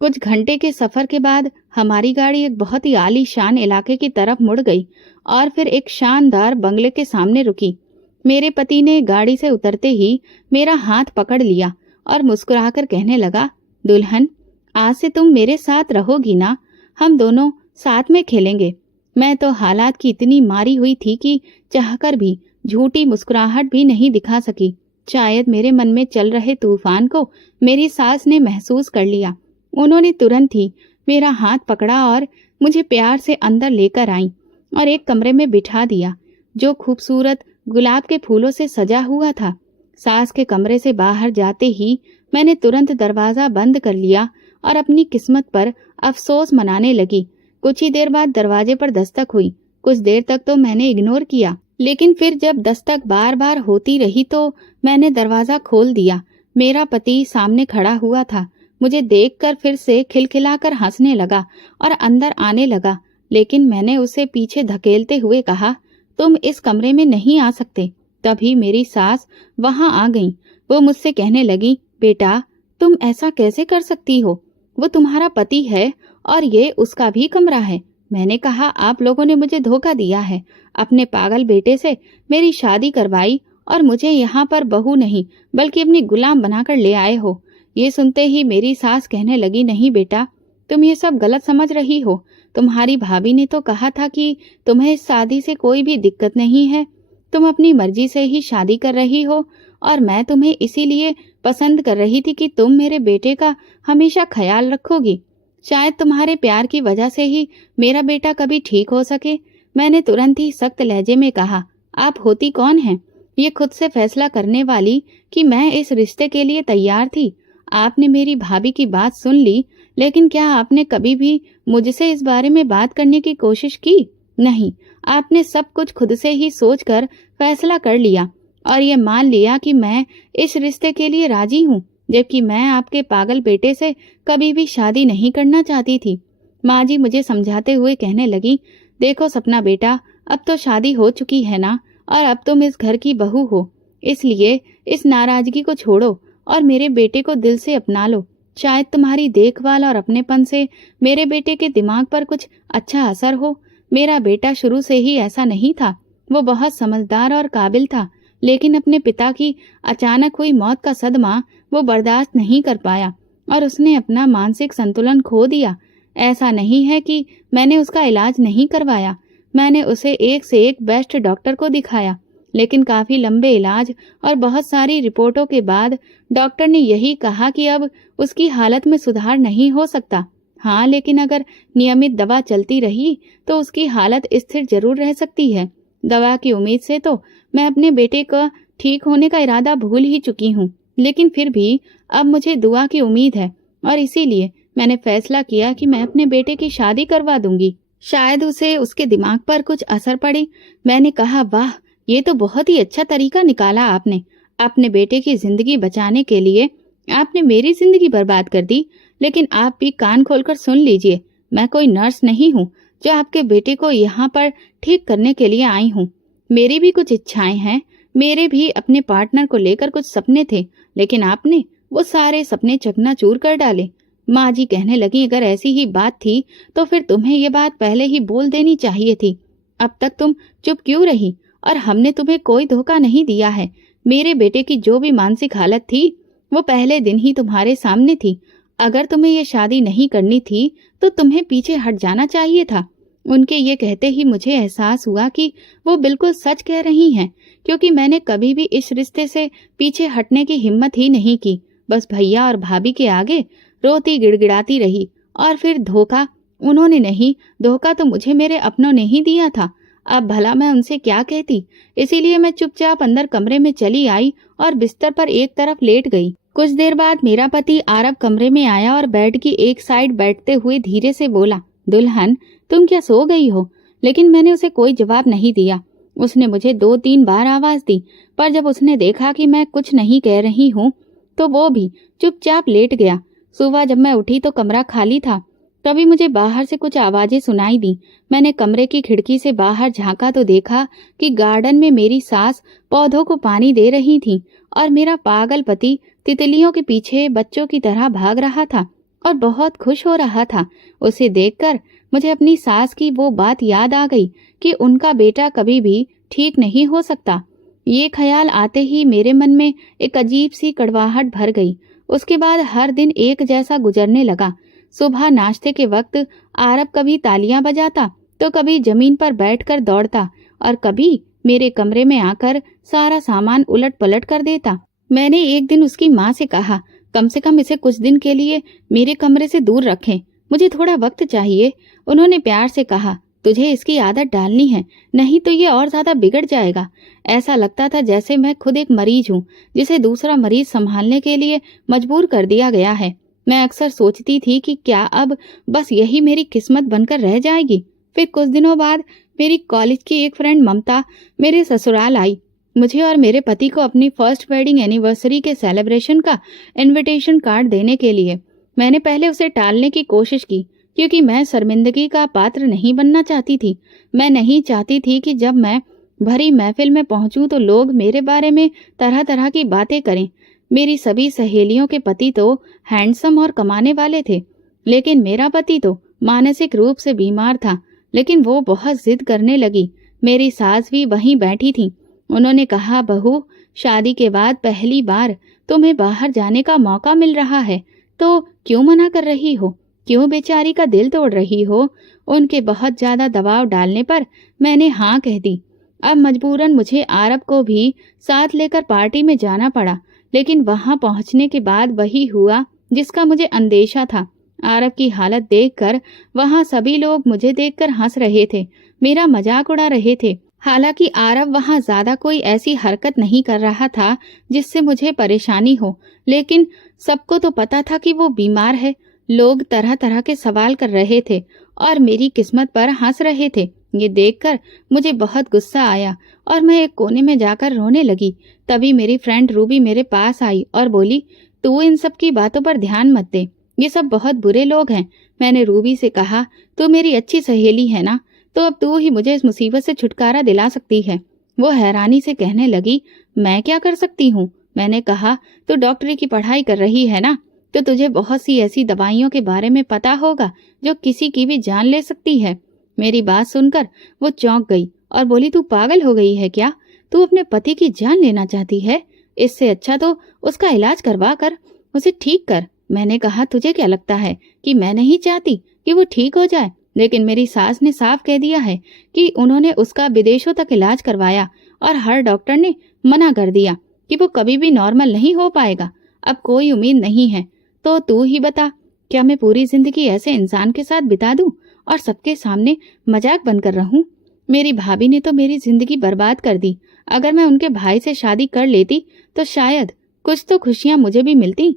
कुछ घंटे के सफर के बाद हमारी गाड़ी एक बहुत ही आलीशान इलाके की तरफ मुड़ गई और फिर एक शानदार बंगले के सामने रुकी। मेरे पति ने गाड़ी से उतरते ही मेरा हाथ पकड़ लिया और मुस्कुराकर कहने लगा, दुल्हन, आज से तुम मेरे साथ रहोगी ना? हम दोनों साथ में खेलेंगे। मैं तो हालात की इतनी मारी हुई थी कि चाहकर भी झूठी मुस्कुराहट भी नहीं दिखा सकी। शायद मेरे मन में चल रहे तूफान को मेरी सास ने महसूस कर लिया। उन्होंने तुरंत ही मेरा हाथ पकड़ा और मुझे प्यार से अंदर लेकर आई और एक कमरे में बिठा दिया जो खूबसूरत गुलाब के फूलों से सजा हुआ था। सास के कमरे से बाहर जाते ही मैंने तुरंत दरवाजा बंद कर लिया और अपनी किस्मत पर अफसोस मनाने लगी। कुछ ही देर बाद दरवाजे पर दस्तक हुई। कुछ देर तक तो मैंने इग्नोर किया, लेकिन फिर जब दस्तक बार बार होती रही तो मैंने दरवाजा खोल दिया। मेरा पति सामने खड़ा हुआ था। मुझे देखकर फिर से खिलखिलाकर हंसने लगा और अंदर आने लगा, लेकिन मैंने उसे पीछे धकेलते हुए कहा, तुम इस कमरे में नहीं आ सकते। तभी मेरी सास वहां आ गई। वो मुझसे कहने लगी, बेटा, तुम ऐसा कैसे कर सकती हो? वो तुम्हारा पति है और ये उसका भी कमरा है। मैंने कहा, आप लोगों ने मुझे धोखा दिया है। अपने पागल बेटे से मेरी शादी करवाई और मुझे यहाँ पर बहू नहीं बल्कि अपनी गुलाम बनाकर ले आए हो। ये सुनते ही मेरी सास कहने लगी, नहीं बेटा, तुम ये सब गलत समझ रही हो। तुम्हारी भाभी ने तो कहा था कि तुम्हें इस शादी से कोई भी दिक्कत नहीं है। तुम अपनी मर्जी से ही शादी कर रही हो और मैं तुम्हें इसीलिए पसंद कर रही थी कि तुम मेरे बेटे का हमेशा ख्याल रखोगी। शायद तुम्हारे प्यार की वजह से ही मेरा बेटा कभी ठीक हो सके। मैंने तुरंत ही सख्त लहजे में कहा, आप होती कौन हैं ये खुद से फैसला करने वाली कि मैं इस रिश्ते के लिए तैयार थी? आपने मेरी भाभी की बात सुन ली, लेकिन क्या आपने कभी भी मुझसे इस बारे में बात करने की कोशिश की? नहीं, आपने सब कुछ खुद से ही सोचकर फैसला कर लिया और ये मान लिया कि मैं इस रिश्ते के लिए राजी हूँ, जबकि मैं आपके पागल बेटे से कभी भी शादी नहीं करना चाहती थी। माँ जी मुझे समझाते हुए कहने लगी, देखो सपना बेटा, अब तो शादी हो चुकी है ना, और अब तुम इस घर की बहू हो, इसलिए इस नाराजगी को छोड़ो और मेरे बेटे को दिल से अपना लो। शायद तुम्हारी देखभाल और अपनेपन से मेरे बेटे के दिमाग पर कुछ अच्छा असर हो। मेरा बेटा शुरू से ही ऐसा नहीं था। वो बहुत समझदार और काबिल था, लेकिन अपने पिता की अचानक हुई मौत का सदमा वो बर्दाश्त नहीं कर पाया और उसने अपना मानसिक संतुलन खो दिया। ऐसा नहीं है कि मैंने उसका इलाज नहीं करवाया। मैंने उसे एक से एक बेस्ट डॉक्टर को दिखाया, लेकिन काफी लंबे इलाज और बहुत सारी रिपोर्टों के बाद डॉक्टर ने यही कहा कि अब उसकी हालत में सुधार नहीं हो सकता। हाँ, लेकिन अगर नियमित दवा चलती रही तो उसकी हालत स्थिर जरूर रह सकती है। दवा की उम्मीद से तो मैं अपने बेटे का ठीक होने का इरादा भूल ही चुकी हूँ, लेकिन फिर भी अब मुझे दुआ की उम्मीद है और इसीलिए मैंने फैसला किया कि मैं अपने बेटे की शादी करवा दूंगी। शायद उसे उसके दिमाग पर कुछ असर पड़े। मैंने कहा, वाह, ये तो बहुत ही अच्छा तरीका निकाला आपने। अपने बेटे की जिंदगी बचाने के लिए आपने मेरी जिंदगी बर्बाद कर दी। लेकिन आप भी कान खोलकर सुन लीजिए, मैं कोई नर्स नहीं हूँ जो आपके बेटे को यहाँ पर ठीक करने के लिए आई हूँ। मेरी भी कुछ इच्छाएं हैं, मेरे भी अपने पार्टनर को लेकर कुछ सपने थे, लेकिन आपने वो सारे सपने चकनाचूर कर डाले। माँ जी कहने लगी, अगर ऐसी ही बात थी तो फिर तुम्हें ये बात पहले ही बोल देनी चाहिए थी। अब तक तुम चुप क्यों रही? और हमने तुम्हें कोई धोखा नहीं दिया है। मेरे बेटे की जो भी मानसिक हालत थी वो पहले दिन ही तुम्हारे सामने थी। अगर तुम्हें ये शादी नहीं करनी थी तो तुम्हें पीछे हट जाना चाहिए था। उनके ये कहते ही मुझे एहसास हुआ कि वो बिल्कुल सच कह रही हैं, क्योंकि मैंने कभी भी इस रिश्ते से पीछे हटने की हिम्मत ही नहीं की। बस भैया और भाभी के आगे रोती गिड़गिड़ाती रही। और फिर धोखा उन्होंने नहीं, धोखा तो मुझे मेरे अपनों ने ही दिया था। अब भला मैं उनसे क्या कहती। इसीलिए मैं चुपचाप अंदर कमरे में चली आई और बिस्तर पर एक तरफ लेट गई। कुछ देर बाद मेरा पति आरब कमरे में आया और बेड की एक साइड बैठते हुए धीरे से बोला, दुल्हन तुम क्या सो गई हो? लेकिन मैंने उसे कोई जवाब नहीं दिया। उसने मुझे 2-3 बार आवाज दी, पर जब उसने देखा कि मैं कुछ नहीं कह रही हूँ तो वो भी चुपचाप लेट गया। सुबह जब मैं उठी तो कमरा खाली था। तभी मुझे बाहर से कुछ आवाजें सुनाई दी। मैंने कमरे की खिड़की से बाहर झांका तो देखा कि गार्डन में मेरी सास पौधों को पानी दे रही थी और मेरा पागल पति तितलियों के पीछे बच्चों की तरह भाग रहा था और बहुत खुश हो रहा था। उसे देखकर मुझे अपनी सास की वो बात याद आ गई कि उनका बेटा कभी भी ठीक नहीं हो सकता। ये ख्याल आते ही मेरे मन में एक अजीब सी कड़वाहट भर गई। उसके बाद हर दिन एक जैसा गुजरने लगा। सुबह नाश्ते के वक्त आरब कभी तालियां बजाता तो कभी जमीन पर बैठकर दौड़ता और कभी मेरे कमरे में आकर सारा सामान उलट पलट कर देता। मैंने एक दिन उसकी माँ से कहा, कम से कम इसे कुछ दिन के लिए मेरे कमरे से दूर रखें, मुझे थोड़ा वक्त चाहिए। उन्होंने प्यार से कहा, तुझे इसकी आदत डालनी है, नहीं तो ये और ज्यादा बिगड़ जाएगा। ऐसा लगता था जैसे मैं खुद एक मरीज हूँ जिसे दूसरा मरीज संभालने के लिए मजबूर कर दिया गया है। मैं अक्सर सोचती थी कि क्या अब बस यही मेरी किस्मत बनकर रह जाएगी। फिर कुछ दिनों बाद मेरी कॉलेज की एक फ्रेंड ममता मेरे ससुराल आई, मुझे और मेरे पति को अपनी फर्स्ट वेडिंग एनिवर्सरी के सेलिब्रेशन का इनविटेशन कार्ड देने के लिए। मैंने पहले उसे टालने की कोशिश की क्योंकि मैं शर्मिंदगी का पात्र नहीं बनना चाहती थी। मैं नहीं चाहती थी कि जब मैं भरी महफिल में पहुंचूं तो लोग मेरे बारे में तरह तरह की बातें करें। मेरी सभी सहेलियों के पति तो हैंडसम और कमाने वाले थे, लेकिन मेरा पति तो मानसिक रूप से बीमार था। लेकिन वो बहुत जिद करने लगी। मेरी सास भी वहीं बैठी थी। उन्होंने कहा, बहू, शादी के बाद पहली बार तुम्हें बाहर जाने का मौका मिल रहा है तो क्यों मना कर रही हो, क्यों बेचारी का दिल तोड़ रही हो। उनके बहुत ज्यादा दबाव डालने पर मैंने हाँ कह दी। अब मजबूरन मुझे आरब को भी साथ लेकर पार्टी में जाना पड़ा। लेकिन वहां पहुंचने के बाद वही हुआ जिसका मुझे अंदेशा था। आरब की हालत देखकर वहां सभी लोग मुझे देखकर हंस रहे थे, मेरा मजाक उड़ा रहे थे। हालांकि आरब वहां ज्यादा कोई ऐसी हरकत नहीं कर रहा था जिससे मुझे परेशानी हो, लेकिन सबको तो पता था कि वो बीमार है। लोग तरह तरह के सवाल कर रहे थे और मेरी किस्मत पर हंस रहे थे। ये देखकर मुझे बहुत गुस्सा आया और मैं एक कोने में जाकर रोने लगी। तभी मेरी फ्रेंड रूबी मेरे पास आई और बोली, तू इन सब की बातों पर ध्यान मत दे, ये सब बहुत बुरे लोग हैं। मैंने रूबी से कहा, तू मेरी अच्छी सहेली है ना, तो अब तू ही मुझे इस मुसीबत से छुटकारा दिला सकती है। वो हैरानी से कहने लगी, मैं क्या कर सकती हूँ? मैंने कहा, तू डॉक्टरी की पढ़ाई कर रही है ना, तो तुझे बहुत सी ऐसी दवाइयों के बारे में पता होगा जो किसी की भी जान ले सकती है। मेरी बात सुनकर वो चौंक गई और बोली, तू पागल हो गई है क्या? तू अपने पति की जान लेना चाहती है? इससे अच्छा तो उसका इलाज करवा कर उसे ठीक कर। मैंने कहा, तुझे क्या लगता है कि मैं नहीं चाहती कि वो ठीक हो जाए? लेकिन मेरी सास ने साफ कह दिया है कि उन्होंने उसका विदेशों तक इलाज करवाया और हर डॉक्टर ने मना कर दिया कि वो कभी भी नॉर्मल नहीं हो पाएगा। अब कोई उम्मीद नहीं है। तो तू ही बता, क्या मैं पूरी जिंदगी ऐसे इंसान के साथ बिता दूं और सबके सामने मजाक बनकर रहूं? मेरी भाभी ने तो मेरी जिंदगी बर्बाद कर दी। अगर मैं उनके भाई से शादी कर लेती तो शायद कुछ तो खुशियां मुझे भी मिलती।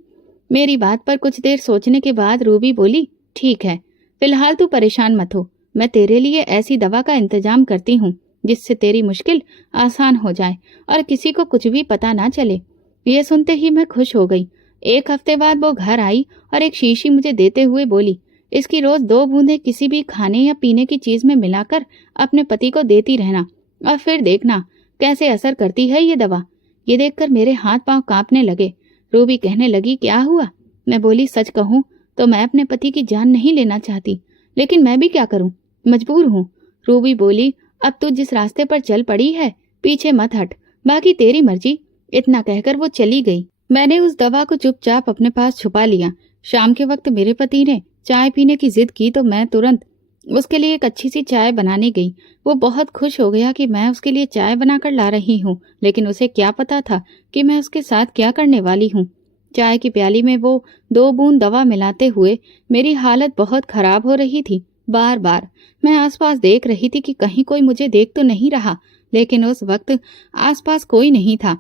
मेरी बात पर कुछ देर सोचने के बाद रूबी बोली, ठीक है, फिलहाल तू परेशान मत हो, मैं तेरे लिए ऐसी दवा का इंतजाम करती हूँ जिससे तेरी मुश्किल आसान हो जाए और किसी को कुछ भी पता ना चले। ये सुनते ही मैं खुश हो गई। एक हफ्ते बाद वो घर आई और एक शीशी मुझे देते हुए बोली, इसकी रोज 2 बूंदें किसी भी खाने या पीने की चीज में मिलाकर अपने पति को देती रहना और फिर देखना कैसे असर करती है ये दवा। ये देखकर मेरे हाथ पांव कांपने लगे। रूबी कहने लगी, क्या हुआ? मैं बोली, सच कहूँ तो मैं अपने पति की जान नहीं लेना चाहती, लेकिन मैं भी क्या करूं, मजबूर हूँ। रूबी बोली, अब तू जिस रास्ते पर चल पड़ी है पीछे मत हट, बाकी तेरी मर्जी। इतना कहकर वो चली गई। मैंने उस दवा को चुपचाप अपने पास छुपा लिया। शाम के वक्त मेरे पति ने चाय पीने की जिद की तो मैं तुरंत उसके लिए एक अच्छी सी चाय बनाने गई। वो बहुत खुश हो गया कि मैं उसके लिए चाय बनाकर ला रही हूँ, लेकिन उसे क्या पता था कि मैं उसके साथ क्या करने वाली हूँ। चाय की प्याली में वो 2 बूंद दवा मिलाते हुए मेरी हालत बहुत खराब हो रही थी। बार बार मैं आसपास देख रही थी कि कहीं कोई मुझे देख तो नहीं रहा, लेकिन उस वक्त आसपास कोई नहीं था।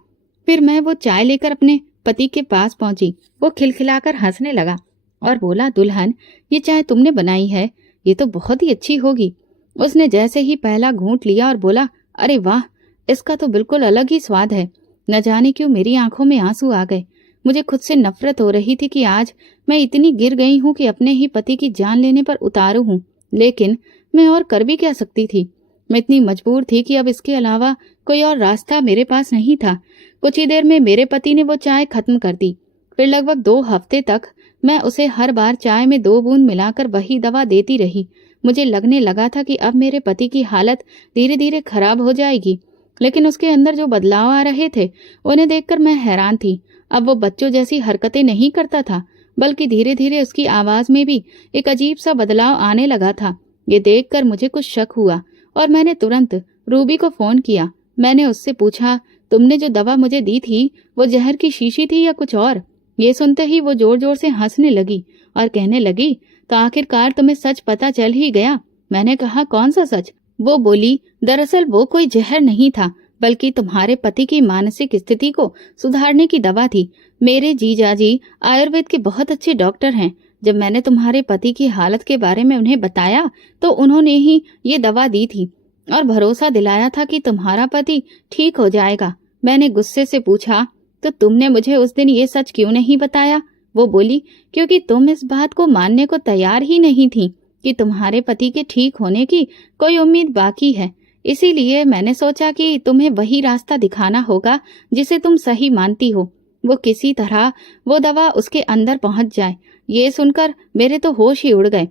फिर मैं वो चाय लेकर अपने पति के पास पहुंची। वो खिलखिलाकर हंसने लगा और बोला, दुल्हन, ये चाय तुमने बनाई है, ये तो बहुत ही अच्छी होगी। उसने जैसे ही पहला घूंट लिया और बोला, अरे वाह, इसका तो बिल्कुल अलग ही स्वाद है। न जाने क्यों मेरी आंखों में आंसू आ गए। मुझे खुद से नफरत हो रही थी कि आज मैं इतनी गिर गई हूं कि अपने ही पति की जान लेने पर उतारू हूं, लेकिन मैं और कर भी क्या सकती थी। मैं इतनी मजबूर थी कि अब इसके अलावा कोई और रास्ता मेरे पास नहीं था। कुछ ही देर में मेरे पति ने वो चाय खत्म कर दी। फिर लगभग 2 हफ्ते तक मैं उसे हर बार चाय में 2 बूंद मिलाकर वही दवा देती रही। मुझे लगने लगा था कि अब मेरे पति की हालत धीरे धीरे खराब हो जाएगी, लेकिन उसके अंदर जो बदलाव आ रहे थे उन्हें देखकर मैं हैरान थी। अब वो बच्चों जैसी हरकतें नहीं करता था, बल्कि धीरे धीरे उसकी आवाज में भी एक अजीब सा बदलाव आने लगा था। ये देखकर मुझे कुछ शक हुआ और मैंने तुरंत रूबी को फोन किया। मैंने उससे पूछा, तुमने जो दवा मुझे दी थी वो जहर की शीशी थी या कुछ और? ये सुनते ही वो जोर जोर से हंसने लगी और कहने लगी, तो आखिरकार तुम्हें सच पता चल ही गया। मैंने कहा, कौन सा सच? वो बोली, दरअसल वो कोई जहर नहीं था, बल्कि तुम्हारे पति की मानसिक स्थिति को सुधारने की दवा थी। मेरे जीजाजी आयुर्वेद के बहुत अच्छे डॉक्टर हैं। जब मैंने तुम्हारे पति की हालत के बारे में उन्हें बताया तो उन्होंने ही ये दवा दी थी और भरोसा दिलाया था कि तुम्हारा पति ठीक हो जाएगा। मैंने गुस्से से पूछा, तो तुमने मुझे उस दिन ये सच क्यों नहीं बताया? वो बोली, क्योंकि तुम इस बात को मानने को तैयार ही नहीं थी कि तुम्हारे पति के ठीक होने की कोई उम्मीद बाकी है। इसीलिए मैंने सोचा कि तुम्हें वही रास्ता दिखाना होगा जिसे तुम सही मानती हो। वो किसी तरह वो दवा उसके अंदर पहुंच जाए। ये सुनकर मेरे तो होश ही उड़ गए।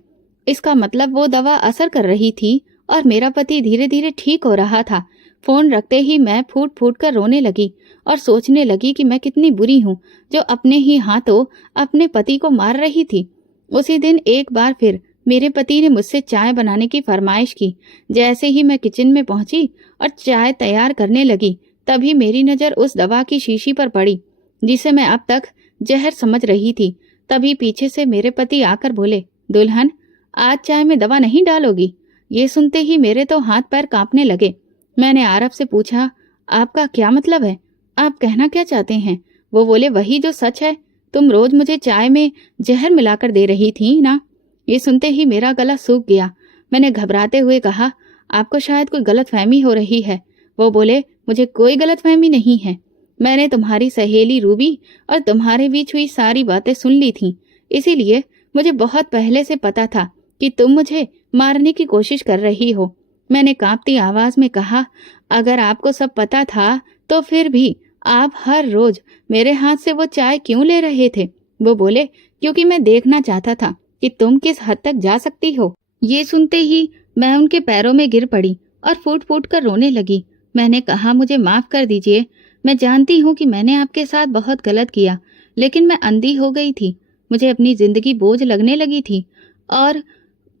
इसका मतलब वो दवा असर कर रही थी और मेरा पति धीरे धीरे ठीक हो रहा था। फोन रखते ही मैं फूट फूट कर रोने लगी और सोचने लगी कि मैं कितनी बुरी हूँ जो अपने ही हाथों अपने पति को मार रही थी। उसी दिन एक बार फिर मेरे पति ने मुझसे चाय बनाने की फरमाइश की। जैसे ही मैं किचन में पहुंची और चाय तैयार करने लगी, तभी मेरी नजर उस दवा की शीशी पर पड़ी जिसे मैं अब तक जहर समझ रही थी। तभी पीछे से मेरे पति आकर बोले, दुल्हन, आज चाय में दवा नहीं डालोगी? ये सुनते ही मेरे तो हाथ पैर कांपने लगे। मैंने आरब से पूछा, आपका क्या मतलब है? आप कहना क्या चाहते हैं? वो बोले, वही जो सच है। तुम रोज मुझे चाय में जहर मिलाकर दे रही थी ना। ये सुनते ही मेरा गला सूख गया। मैंने घबराते हुए कहा, आपको शायद कोई गलतफहमी हो रही है। वो बोले, मुझे कोई गलतफहमी नहीं है। मैंने तुम्हारी सहेली रूबी और तुम्हारे बीच हुई सारी बातें सुन ली थी, इसीलिए मुझे बहुत पहले से पता था कि तुम मुझे मारने की कोशिश कर रही हो। मैंने कांपती आवाज में कहा, अगर आपको सब पता था तो फिर भी आप हर रोज मेरे हाथ से वो चाय क्यों ले रहे थे? वो बोले, क्योंकि मैं देखना चाहता था कि तुम किस हद तक जा सकती हो। ये सुनते ही मैं उनके पैरों में गिर पड़ी और फूट फूट कर रोने लगी। मैंने कहा, मुझे माफ कर दीजिए। मैं जानती हूँ कि मैंने आपके साथ बहुत गलत किया, लेकिन मैं अंधी हो गई थी। मुझे अपनी जिंदगी बोझ लगने लगी थी और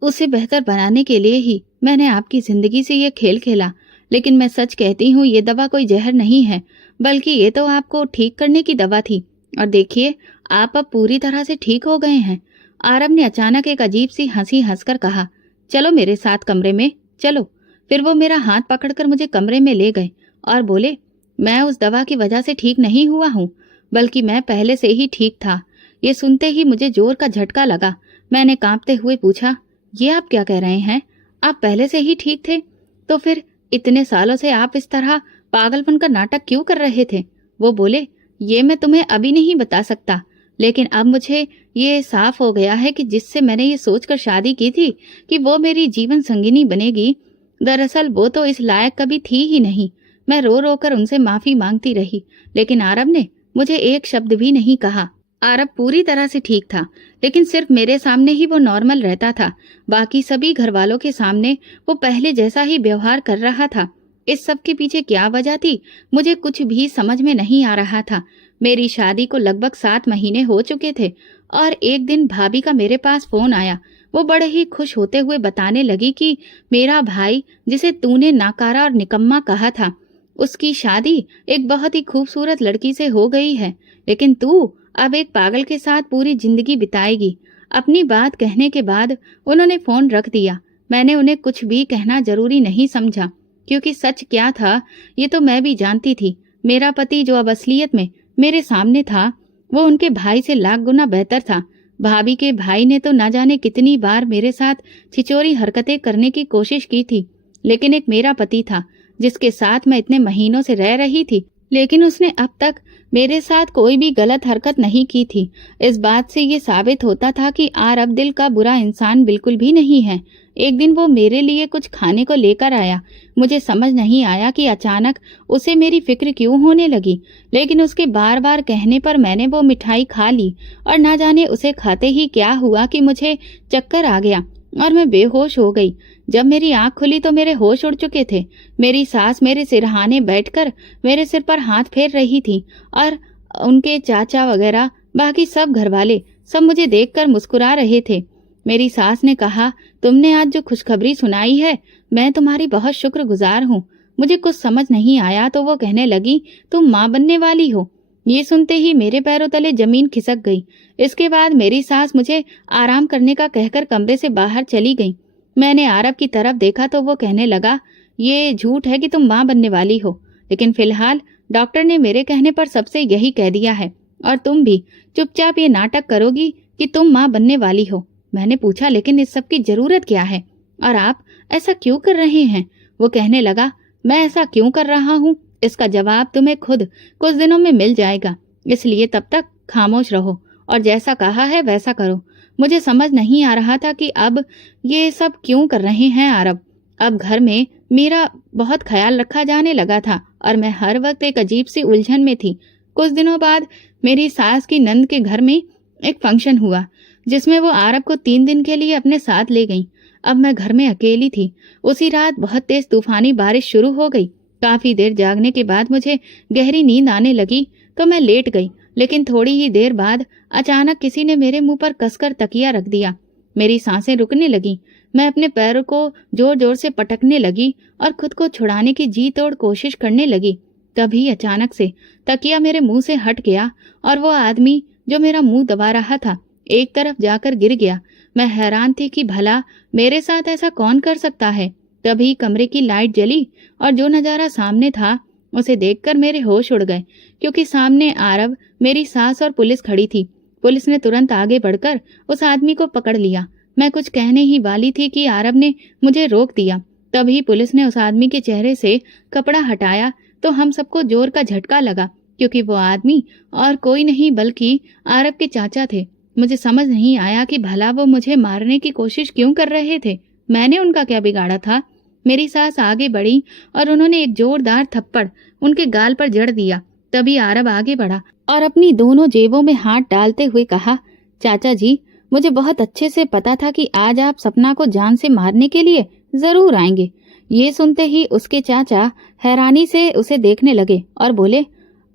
उसे बेहतर बनाने के लिए ही मैंने आपकी जिंदगी से ये खेल खेला। लेकिन मैं सच कहती हूँ, ये दवा कोई जहर नहीं है, बल्कि ये तो आपको ठीक करने की दवा थी। और देखिए, आप अब पूरी तरह से ठीक हो गए हैं। आरब ने अचानक एक अजीब सी हंसी हंसकर कहा, चलो मेरे साथ कमरे में चलो। फिर वो मेरा हाथ पकड़कर मुझे कमरे में ले गए और बोले, मैं उस दवा की वजह से ठीक नहीं हुआ हूँ, बल्कि मैं पहले से ही ठीक था। ये सुनते ही मुझे जोर का झटका लगा। मैंने कांपते हुए पूछा, ये आप क्या कह रहे हैं? आप पहले से ही ठीक थे, तो फिर इतने सालों से आप इस तरह पागलपन का नाटक क्यों कर रहे थे? वो बोले, ये मैं तुम्हें अभी नहीं बता सकता, लेकिन अब मुझे ये साफ हो गया है कि जिससे मैंने ये सोचकर शादी की थी कि वो मेरी जीवन संगिनी बनेगी, दरअसल वो तो इस लायक कभी थी ही नहीं। मैं रो रो कर उनसे माफी मांगती रही, लेकिन आरब ने मुझे एक शब्द भी नहीं कहा। आरब पूरी तरह से ठीक था, लेकिन सिर्फ मेरे सामने ही वो नॉर्मल रहता था। बाकी सभी घर वालों के सामने वो पहले जैसा ही व्यवहार कर रहा था। इस सब के पीछे क्या वजह थी, मुझे कुछ भी समझ में नहीं आ रहा था। मेरी शादी को लगभग 7 महीने हो चुके थे और एक दिन भाभी का मेरे पास फोन आया। वो बड़े ही खुश होते हुए बताने लगी कि मेरा भाई, जिसे तूने नाकारा और निकम्मा कहा था, उसकी शादी एक बहुत ही खूबसूरत लड़की से हो गई है, लेकिन तू अब एक पागल के साथ पूरी जिंदगी बिताएगी। अपनी बात कहने के बाद उन्होंने फोन रख दिया। मैंने उन्हें कुछ भी कहना जरूरी नहीं समझा, क्योंकि सच क्या था ये तो मैं भी जानती थी। मेरा पति जो अब असलियत में मेरे सामने था, वो उनके भाई से लाख गुना बेहतर था। भाभी के भाई ने तो ना जाने कितनी बार मेरे साथ छिचोरी हरकतें करने की कोशिश की थी, लेकिन एक मेरा पति था जिसके साथ मैं इतने महीनों से रह रही थी, लेकिन उसने अब तक मेरे साथ कोई भी गलत हरकत नहीं की थी। इस बात से ये साबित होता था कि आरब दिल का बुरा इंसान बिल्कुल भी नहीं है। एक दिन वो मेरे लिए कुछ खाने को लेकर आया। मुझे समझ नहीं आया कि अचानक उसे मेरी फिक्र क्यों होने लगी, लेकिन उसके बार बार कहने पर मैंने वो मिठाई खा ली और ना जाने उसे खाते ही क्या हुआ कि मुझे चक्कर आ गया और मैं बेहोश हो गई। जब मेरी आंख खुली तो मेरे होश उड़ चुके थे। मेरी सास मेरे सिरहाने बैठकर मेरे सिर पर हाथ फेर रही थी और उनके चाचा वगैरह बाकी सब घरवाले सब मुझे देखकर मुस्कुरा रहे थे। मेरी सास ने कहा, तुमने आज जो खुशखबरी सुनाई है, मैं तुम्हारी बहुत शुक्रगुजार हूँ। मुझे कुछ समझ नहीं आया तो वो कहने लगी, तुम माँ बनने वाली हो। ये सुनते ही मेरे पैरों तले जमीन खिसक गई। इसके बाद मेरी सास मुझे आराम करने का कहकर कमरे से बाहर चली गई। मैंने आरब की तरफ देखा तो वो कहने लगा, ये झूठ है कि तुम माँ बनने वाली हो, लेकिन फिलहाल डॉक्टर ने मेरे कहने पर सबसे यही कह दिया है और तुम भी चुपचाप ये नाटक करोगी कि तुम माँ बनने वाली हो। मैंने पूछा, लेकिन इस सब की जरूरत क्या है और आप ऐसा क्यों कर रहे हैं? वो कहने लगा, मैं ऐसा क्यों कर रहा हूँ इसका जवाब तुम्हें खुद कुछ दिनों में मिल जाएगा, इसलिए तब तक खामोश रहो और जैसा कहा है वैसा करो। मुझे समझ नहीं आ रहा था कि अब ये सब क्यों कर रहे हैं आरब। अब घर में मेरा बहुत ख्याल रखा जाने लगा था और मैं हर वक्त एक अजीब सी उलझन में थी। कुछ दिनों बाद मेरी सास की नंद के घर में एक फंक्शन हुआ जिसमें वो आरब को 3 दिन के लिए अपने साथ ले गई। अब मैं घर में अकेली थी। उसी रात बहुत तेज तूफानी बारिश शुरू हो गई। काफी देर जागने के बाद मुझे गहरी नींद आने लगी तो मैं लेट गई, लेकिन थोड़ी ही देर बाद अचानक किसी ने मेरे मुंह पर कसकर तकिया रख दिया। मेरी सांसें रुकने लगी। मैं अपने पैरों को जोर जोर से पटकने लगी और खुद को छुड़ाने की जी तोड़ कोशिश करने लगी। तभी अचानक से तकिया मेरे मुंह से हट गया और वो आदमी जो मेरा मुंह दबा रहा था एक तरफ जाकर गिर गया। मैं हैरान थी कि भला मेरे साथ ऐसा कौन कर सकता है। तभी कमरे की लाइट जली और जो नजारा सामने था उसे देखकर मेरे होश उड़ गए, क्योंकि सामने आरब, मेरी सास और पुलिस खड़ी थी। पुलिस ने तुरंत आगे बढ़कर उस आदमी को पकड़ लिया। मैं कुछ कहने ही वाली थी कि आरब ने मुझे रोक दिया। तभी पुलिस ने उस आदमी के चेहरे से कपड़ा हटाया तो हम सबको जोर का झटका लगा, क्योंकि वो आदमी और कोई नहीं बल्कि आरब के चाचा थे। मुझे समझ नहीं आया कि भला वो मुझे मारने की कोशिश क्यों कर रहे थे। मैंने उनका क्या बिगाड़ा था? मेरी सास आगे बढ़ी और उन्होंने एक जोरदार थप्पड़ उनके गाल पर जड़ दिया। तभी आरब आगे बढ़ा और अपनी दोनों जेबों में हाथ डालते हुए कहा, चाचा जी, मुझे बहुत अच्छे से पता था कि आज आप सपना को जान से मारने के लिए जरूर आएंगे। ये सुनते ही उसके चाचा हैरानी से उसे देखने लगे और बोले,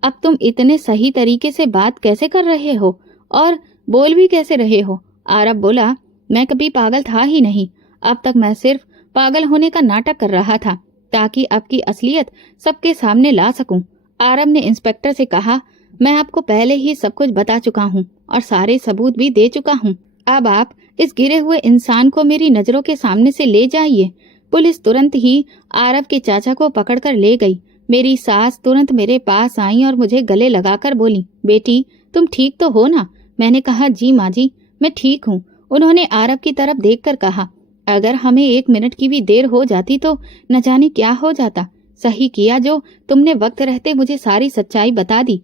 अब तुम इतने सही तरीके से बात कैसे कर रहे हो और बोल भी कैसे रहे हो? आरब बोला, मैं कभी पागल था ही नहीं। अब तक मैं सिर्फ पागल होने का नाटक कर रहा था ताकि आपकी असलियत सबके सामने ला सकूं। आरब ने इंस्पेक्टर से कहा, मैं आपको पहले ही सब कुछ बता चुका हूं और सारे सबूत भी दे चुका हूं। अब आप इस गिरे हुए इंसान को मेरी नजरों के सामने से ले जाइए। पुलिस तुरंत ही आरब के चाचा को पकड़कर ले गई। मेरी सास तुरंत मेरे पास आई और मुझे गले लगाकर बोली, बेटी, तुम ठीक तो हो ना? मैंने कहा, जी माँ जी, मैं ठीक हूँ। उन्होंने आरब की तरफ देखकर कहा, अगर हमें 1 मिनट की भी देर हो जाती तो न जाने क्या हो जाता। सही किया जो तुमने वक्त रहते मुझे सारी सच्चाई बता दी।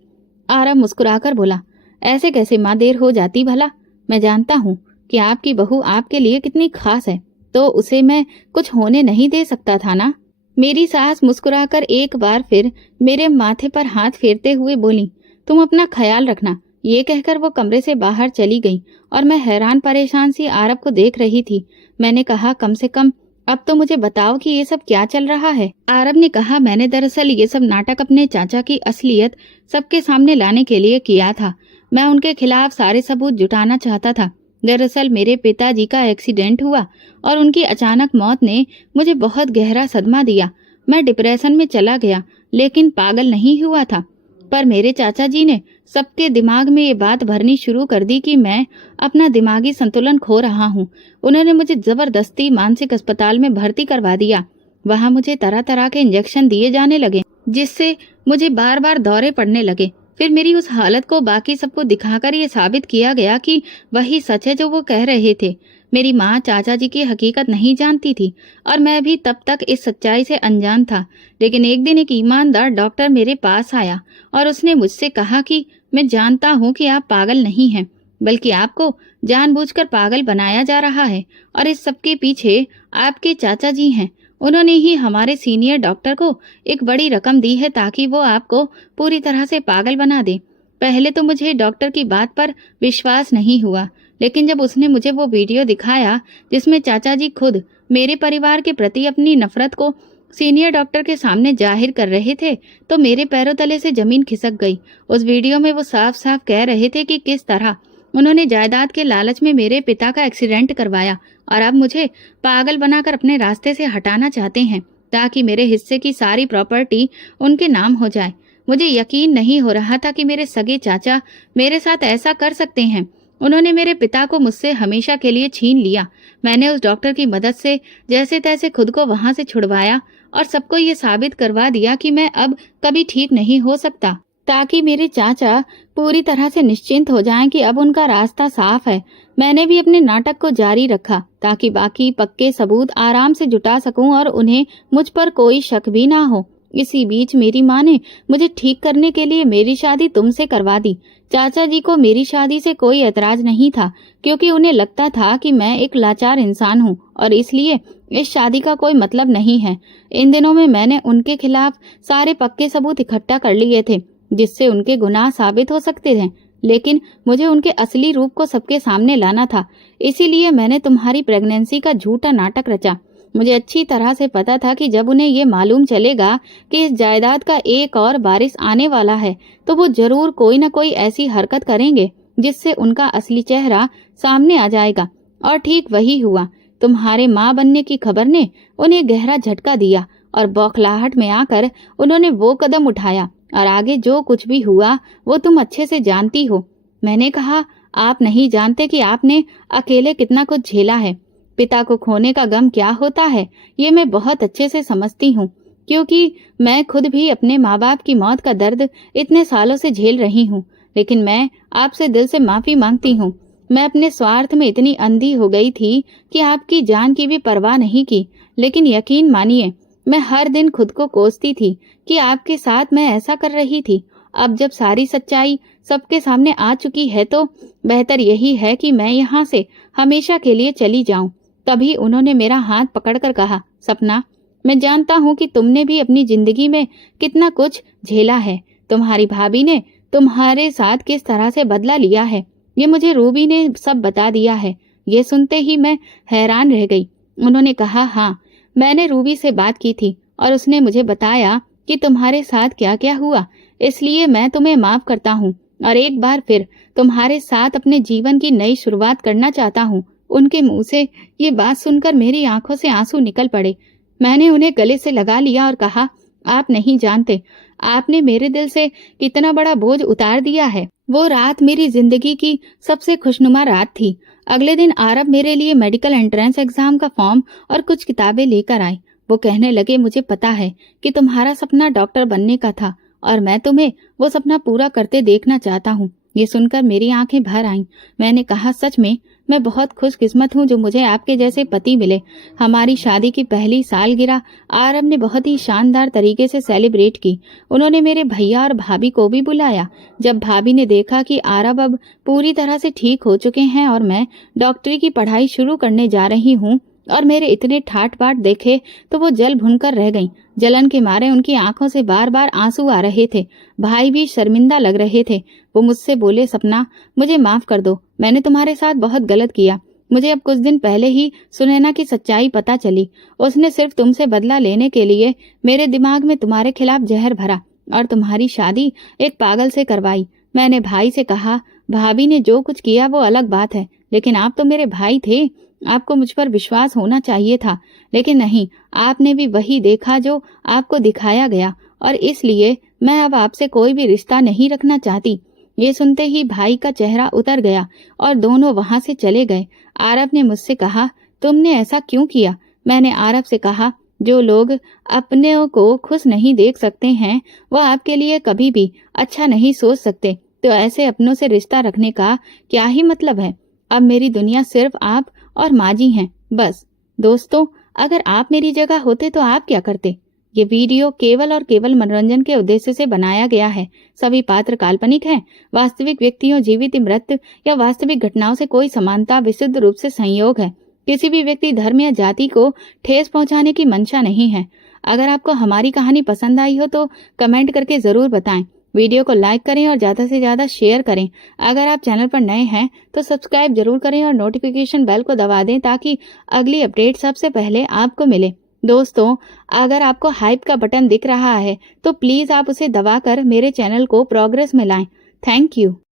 आरब मुस्कुराकर बोला, ऐसे कैसे माँ देर हो जाती भला? मैं जानता हूँ कि आपकी बहू आपके लिए कितनी खास है, तो उसे मैं कुछ होने नहीं दे सकता था ना। मेरी सास मुस्कुराकर एक बार फिर मेरे माथे पर हाथ फेरते हुए बोली, तुम अपना ख्याल रखना। ये कहकर वो कमरे से बाहर चली गई और मैं हैरान परेशान सी आरब को देख रही थी। मैंने कहा, कम से कम अब तो मुझे बताओ कि ये सब क्या चल रहा है। आरब ने कहा, मैंने दरअसल ये सब नाटक अपने चाचा की असलियत सबके सामने लाने के लिए किया था। मैं उनके खिलाफ सारे सबूत जुटाना चाहता था। दरअसल मेरे पिताजी का एक्सीडेंट हुआ और उनकी अचानक मौत ने मुझे बहुत गहरा सदमा दिया। मैं डिप्रेशन में चला गया, लेकिन पागल नहीं हुआ था। पर मेरे चाचा जी ने सबके दिमाग में ये बात भरनी शुरू कर दी कि मैं अपना दिमागी संतुलन खो रहा हूँ। उन्होंने मुझे जबरदस्ती मानसिक अस्पताल में भर्ती करवा दिया। वहाँ मुझे तरह तरह के इंजेक्शन दिए जाने लगे, जिससे मुझे बार बार दौरे पड़ने लगे। फिर मेरी उस हालत को बाकी सबको दिखाकर ये साबित किया गया कि वही सच है जो वो कह रहे थे। मेरी माँ चाचा जी की हकीकत नहीं जानती थी और मैं भी तब तक इस सच्चाई से अनजान था। लेकिन एक दिन एक ईमानदार डॉक्टर मेरे पास आया और उसने मुझसे कहा कि मैं जानता हूँ कि आप पागल नहीं हैं, बल्कि आपको जानबूझकर पागल बनाया जा रहा है और इस सबके पीछे आपके चाचा जी हैं। उन्होंने ही हमारे सीनियर डॉक्टर को एक बड़ी रकम दी है ताकि वो आपको पूरी तरह से पागल बना दे। पहले तो मुझे डॉक्टर की बात पर विश्वास नहीं हुआ, लेकिन जब उसने मुझे वो वीडियो दिखाया जिसमें चाचा जी खुद मेरे परिवार के प्रति अपनी नफरत को सीनियर डॉक्टर के सामने जाहिर कर रहे थे, तो मेरे पैरों तले से जमीन खिसक गई। उस वीडियो में वो साफ साफ कह रहे थे कि किस तरह उन्होंने जायदाद के लालच में मेरे पिता का एक्सीडेंट करवाया और अब मुझे पागल बनाकर अपने रास्ते से हटाना चाहते हैं ताकि मेरे हिस्से की सारी प्रॉपर्टी उनके नाम हो जाए। मुझे यकीन नहीं हो रहा था कि मेरे सगे चाचा मेरे साथ ऐसा कर सकते हैं। उन्होंने मेरे पिता को मुझसे हमेशा के लिए छीन लिया। मैंने उस डॉक्टर की मदद से जैसे तैसे खुद को वहां से छुड़वाया और सबको ये साबित करवा दिया कि मैं अब कभी ठीक नहीं हो सकता, ताकि मेरे चाचा पूरी तरह से निश्चिंत हो जाएं कि अब उनका रास्ता साफ है। मैंने भी अपने नाटक को जारी रखा ताकि बाकी पक्के सबूत आराम से जुटा सकूं और उन्हें मुझ पर कोई शक भी ना हो। इसी बीच मेरी माँ ने मुझे ठीक करने के लिए मेरी शादी तुमसे करवा दी। चाचा जी को मेरी शादी से कोई एतराज नहीं था, क्योंकि उन्हें लगता था कि मैं एक लाचार इंसान हूँ और इसलिए इस शादी का कोई मतलब नहीं है। इन दिनों में मैंने उनके खिलाफ सारे पक्के सबूत इकट्ठा कर लिए थे जिससे उनके गुनाह साबित हो सकते थे, लेकिन मुझे उनके असली रूप को सबके सामने लाना था। इसीलिए मैंने तुम्हारी प्रेगनेंसी का झूठा नाटक रचा। मुझे अच्छी तरह से पता था कि जब उन्हें ये मालूम चलेगा कि इस जायदाद का एक और वारिस आने वाला है, तो वो जरूर कोई न कोई ऐसी हरकत करेंगे जिससे उनका असली चेहरा सामने आ जाएगा। और ठीक वही हुआ। तुम्हारे माँ बनने की खबर ने उन्हें गहरा झटका दिया और बौखलाहट में आकर उन्होंने वो कदम उठाया और आगे जो कुछ भी हुआ वो तुम अच्छे से जानती हो। मैंने कहा, आप नहीं जानते कि आपने अकेले कितना कुछ झेला है। पिता को खोने का गम क्या होता है ये मैं बहुत अच्छे से समझती हूँ, क्योंकि मैं खुद भी अपने माँ बाप की मौत का दर्द इतने सालों से झेल रही हूँ। लेकिन मैं आपसे दिल से माफी मांगती हूँ। मैं अपने स्वार्थ में इतनी अंधी हो गई थी कि आपकी जान की भी परवाह नहीं की। लेकिन यकीन मानिए, मैं हर दिन खुद को कोसती थी कि आपके साथ मैं ऐसा कर रही थी। अब जब सारी सच्चाई सबके सामने आ चुकी है तो बेहतर यही है कि मैं यहाँ से हमेशा के लिए चली जाऊं। तभी उन्होंने मेरा हाथ पकड़कर कहा, सपना, मैं जानता हूँ कि तुमने भी अपनी जिंदगी में कितना कुछ झेला है। तुम्हारी भाभी ने तुम्हारे साथ किस तरह से बदला लिया है ये मुझे रूबी ने सब बता दिया है। ये सुनते ही मैं हैरान रह गई। उन्होंने कहा, हाँ, मैंने रूबी से बात की थी और उसने मुझे बताया कि तुम्हारे साथ क्या क्या हुआ। इसलिए मैं तुम्हें माफ करता हूँ और एक बार फिर तुम्हारे साथ अपने जीवन की नई शुरुआत करना चाहता हूँ। उनके मुंह से ये बात सुनकर मेरी आंखों से आंसू निकल पड़े। मैंने उन्हें गले से लगा लिया और कहा, आप नहीं जानते आपने मेरे दिल से कितना बड़ा बोझ उतार दिया है। वो रात मेरी जिंदगी की सबसे खुशनुमा रात थी। अगले दिन आरब मेरे लिए मेडिकल एंट्रेंस एग्जाम का फॉर्म और कुछ किताबें लेकर आए। वो कहने लगे, मुझे पता है कि तुम्हारा सपना डॉक्टर बनने का था और मैं तुम्हें वो सपना पूरा करते देखना चाहता हूँ। ये सुनकर मेरी आंखें भर आईं। मैंने कहा, सच में मैं बहुत खुशकिस्मत हूँ जो मुझे आपके जैसे पति मिले। हमारी शादी की पहली सालगिरह आरब ने बहुत ही शानदार तरीके से सेलिब्रेट की। उन्होंने मेरे भैया और भाभी को भी बुलाया। जब भाभी ने देखा कि आरब अब पूरी तरह से ठीक हो चुके हैं और मैं डॉक्टरी की पढ़ाई शुरू करने जा रही हूँ और मेरे इतने ठाट बाट देखे तो वो जल भुनकर रह गईं। जलन के मारे उनकी आंखों से बार बार आंसू आ रहे थे। भाई भी शर्मिंदा लग रहे थे। वो मुझसे बोले, सपना, मुझे माफ कर दो, मैंने तुम्हारे साथ बहुत गलत किया। मुझे अब कुछ दिन पहले ही सुनैना की सच्चाई पता चली। उसने सिर्फ तुमसे बदला लेने के लिए मेरे दिमाग में तुम्हारे खिलाफ जहर भरा और तुम्हारी शादी एक पागल से करवाई। मैंने भाई से कहा, भाभी ने जो कुछ किया वो अलग बात है, लेकिन आप तो मेरे भाई थे, आपको मुझ पर विश्वास होना चाहिए था। लेकिन नहीं, आपने भी वही देखा जो आपको दिखाया गया और इसलिए मैं अब आपसे कोई भी रिश्ता नहीं रखना चाहती। ये सुनते ही भाई का चेहरा उतर गया और दोनों वहां से चले गए। आरव ने मुझसे कहा, तुमने ऐसा क्यों किया? मैंने आरव से कहा, जो लोग अपने को खुश नहीं देख सकते हैं वह आपके लिए कभी भी अच्छा नहीं सोच सकते, तो ऐसे अपनों से रिश्ता रखने का क्या ही मतलब है। अब मेरी दुनिया सिर्फ आप और माँ जी हैं, बस। दोस्तों, अगर आप मेरी जगह होते तो आप क्या करते? ये वीडियो केवल और केवल मनोरंजन के उद्देश्य से बनाया गया है। सभी पात्र काल्पनिक हैं। वास्तविक व्यक्तियों, जीवित मृत या वास्तविक घटनाओं से कोई समानता विशुद्ध रूप से संयोग है। किसी भी व्यक्ति, धर्म या जाति को ठेस पहुंचाने की मंशा नहीं है। अगर आपको हमारी कहानी पसंद आई हो तो कमेंट करके जरूर बताएं। वीडियो को लाइक करें और ज्यादा से ज्यादा शेयर करें। अगर आप चैनल पर नए हैं तो सब्सक्राइब जरूर करें और नोटिफिकेशन बेल को दबा दें ताकि अगली अपडेट सबसे पहले आपको मिले। दोस्तों, अगर आपको हाइप का बटन दिख रहा है तो प्लीज आप उसे दबाकर मेरे चैनल को प्रोग्रेस में लाएं। Thank you.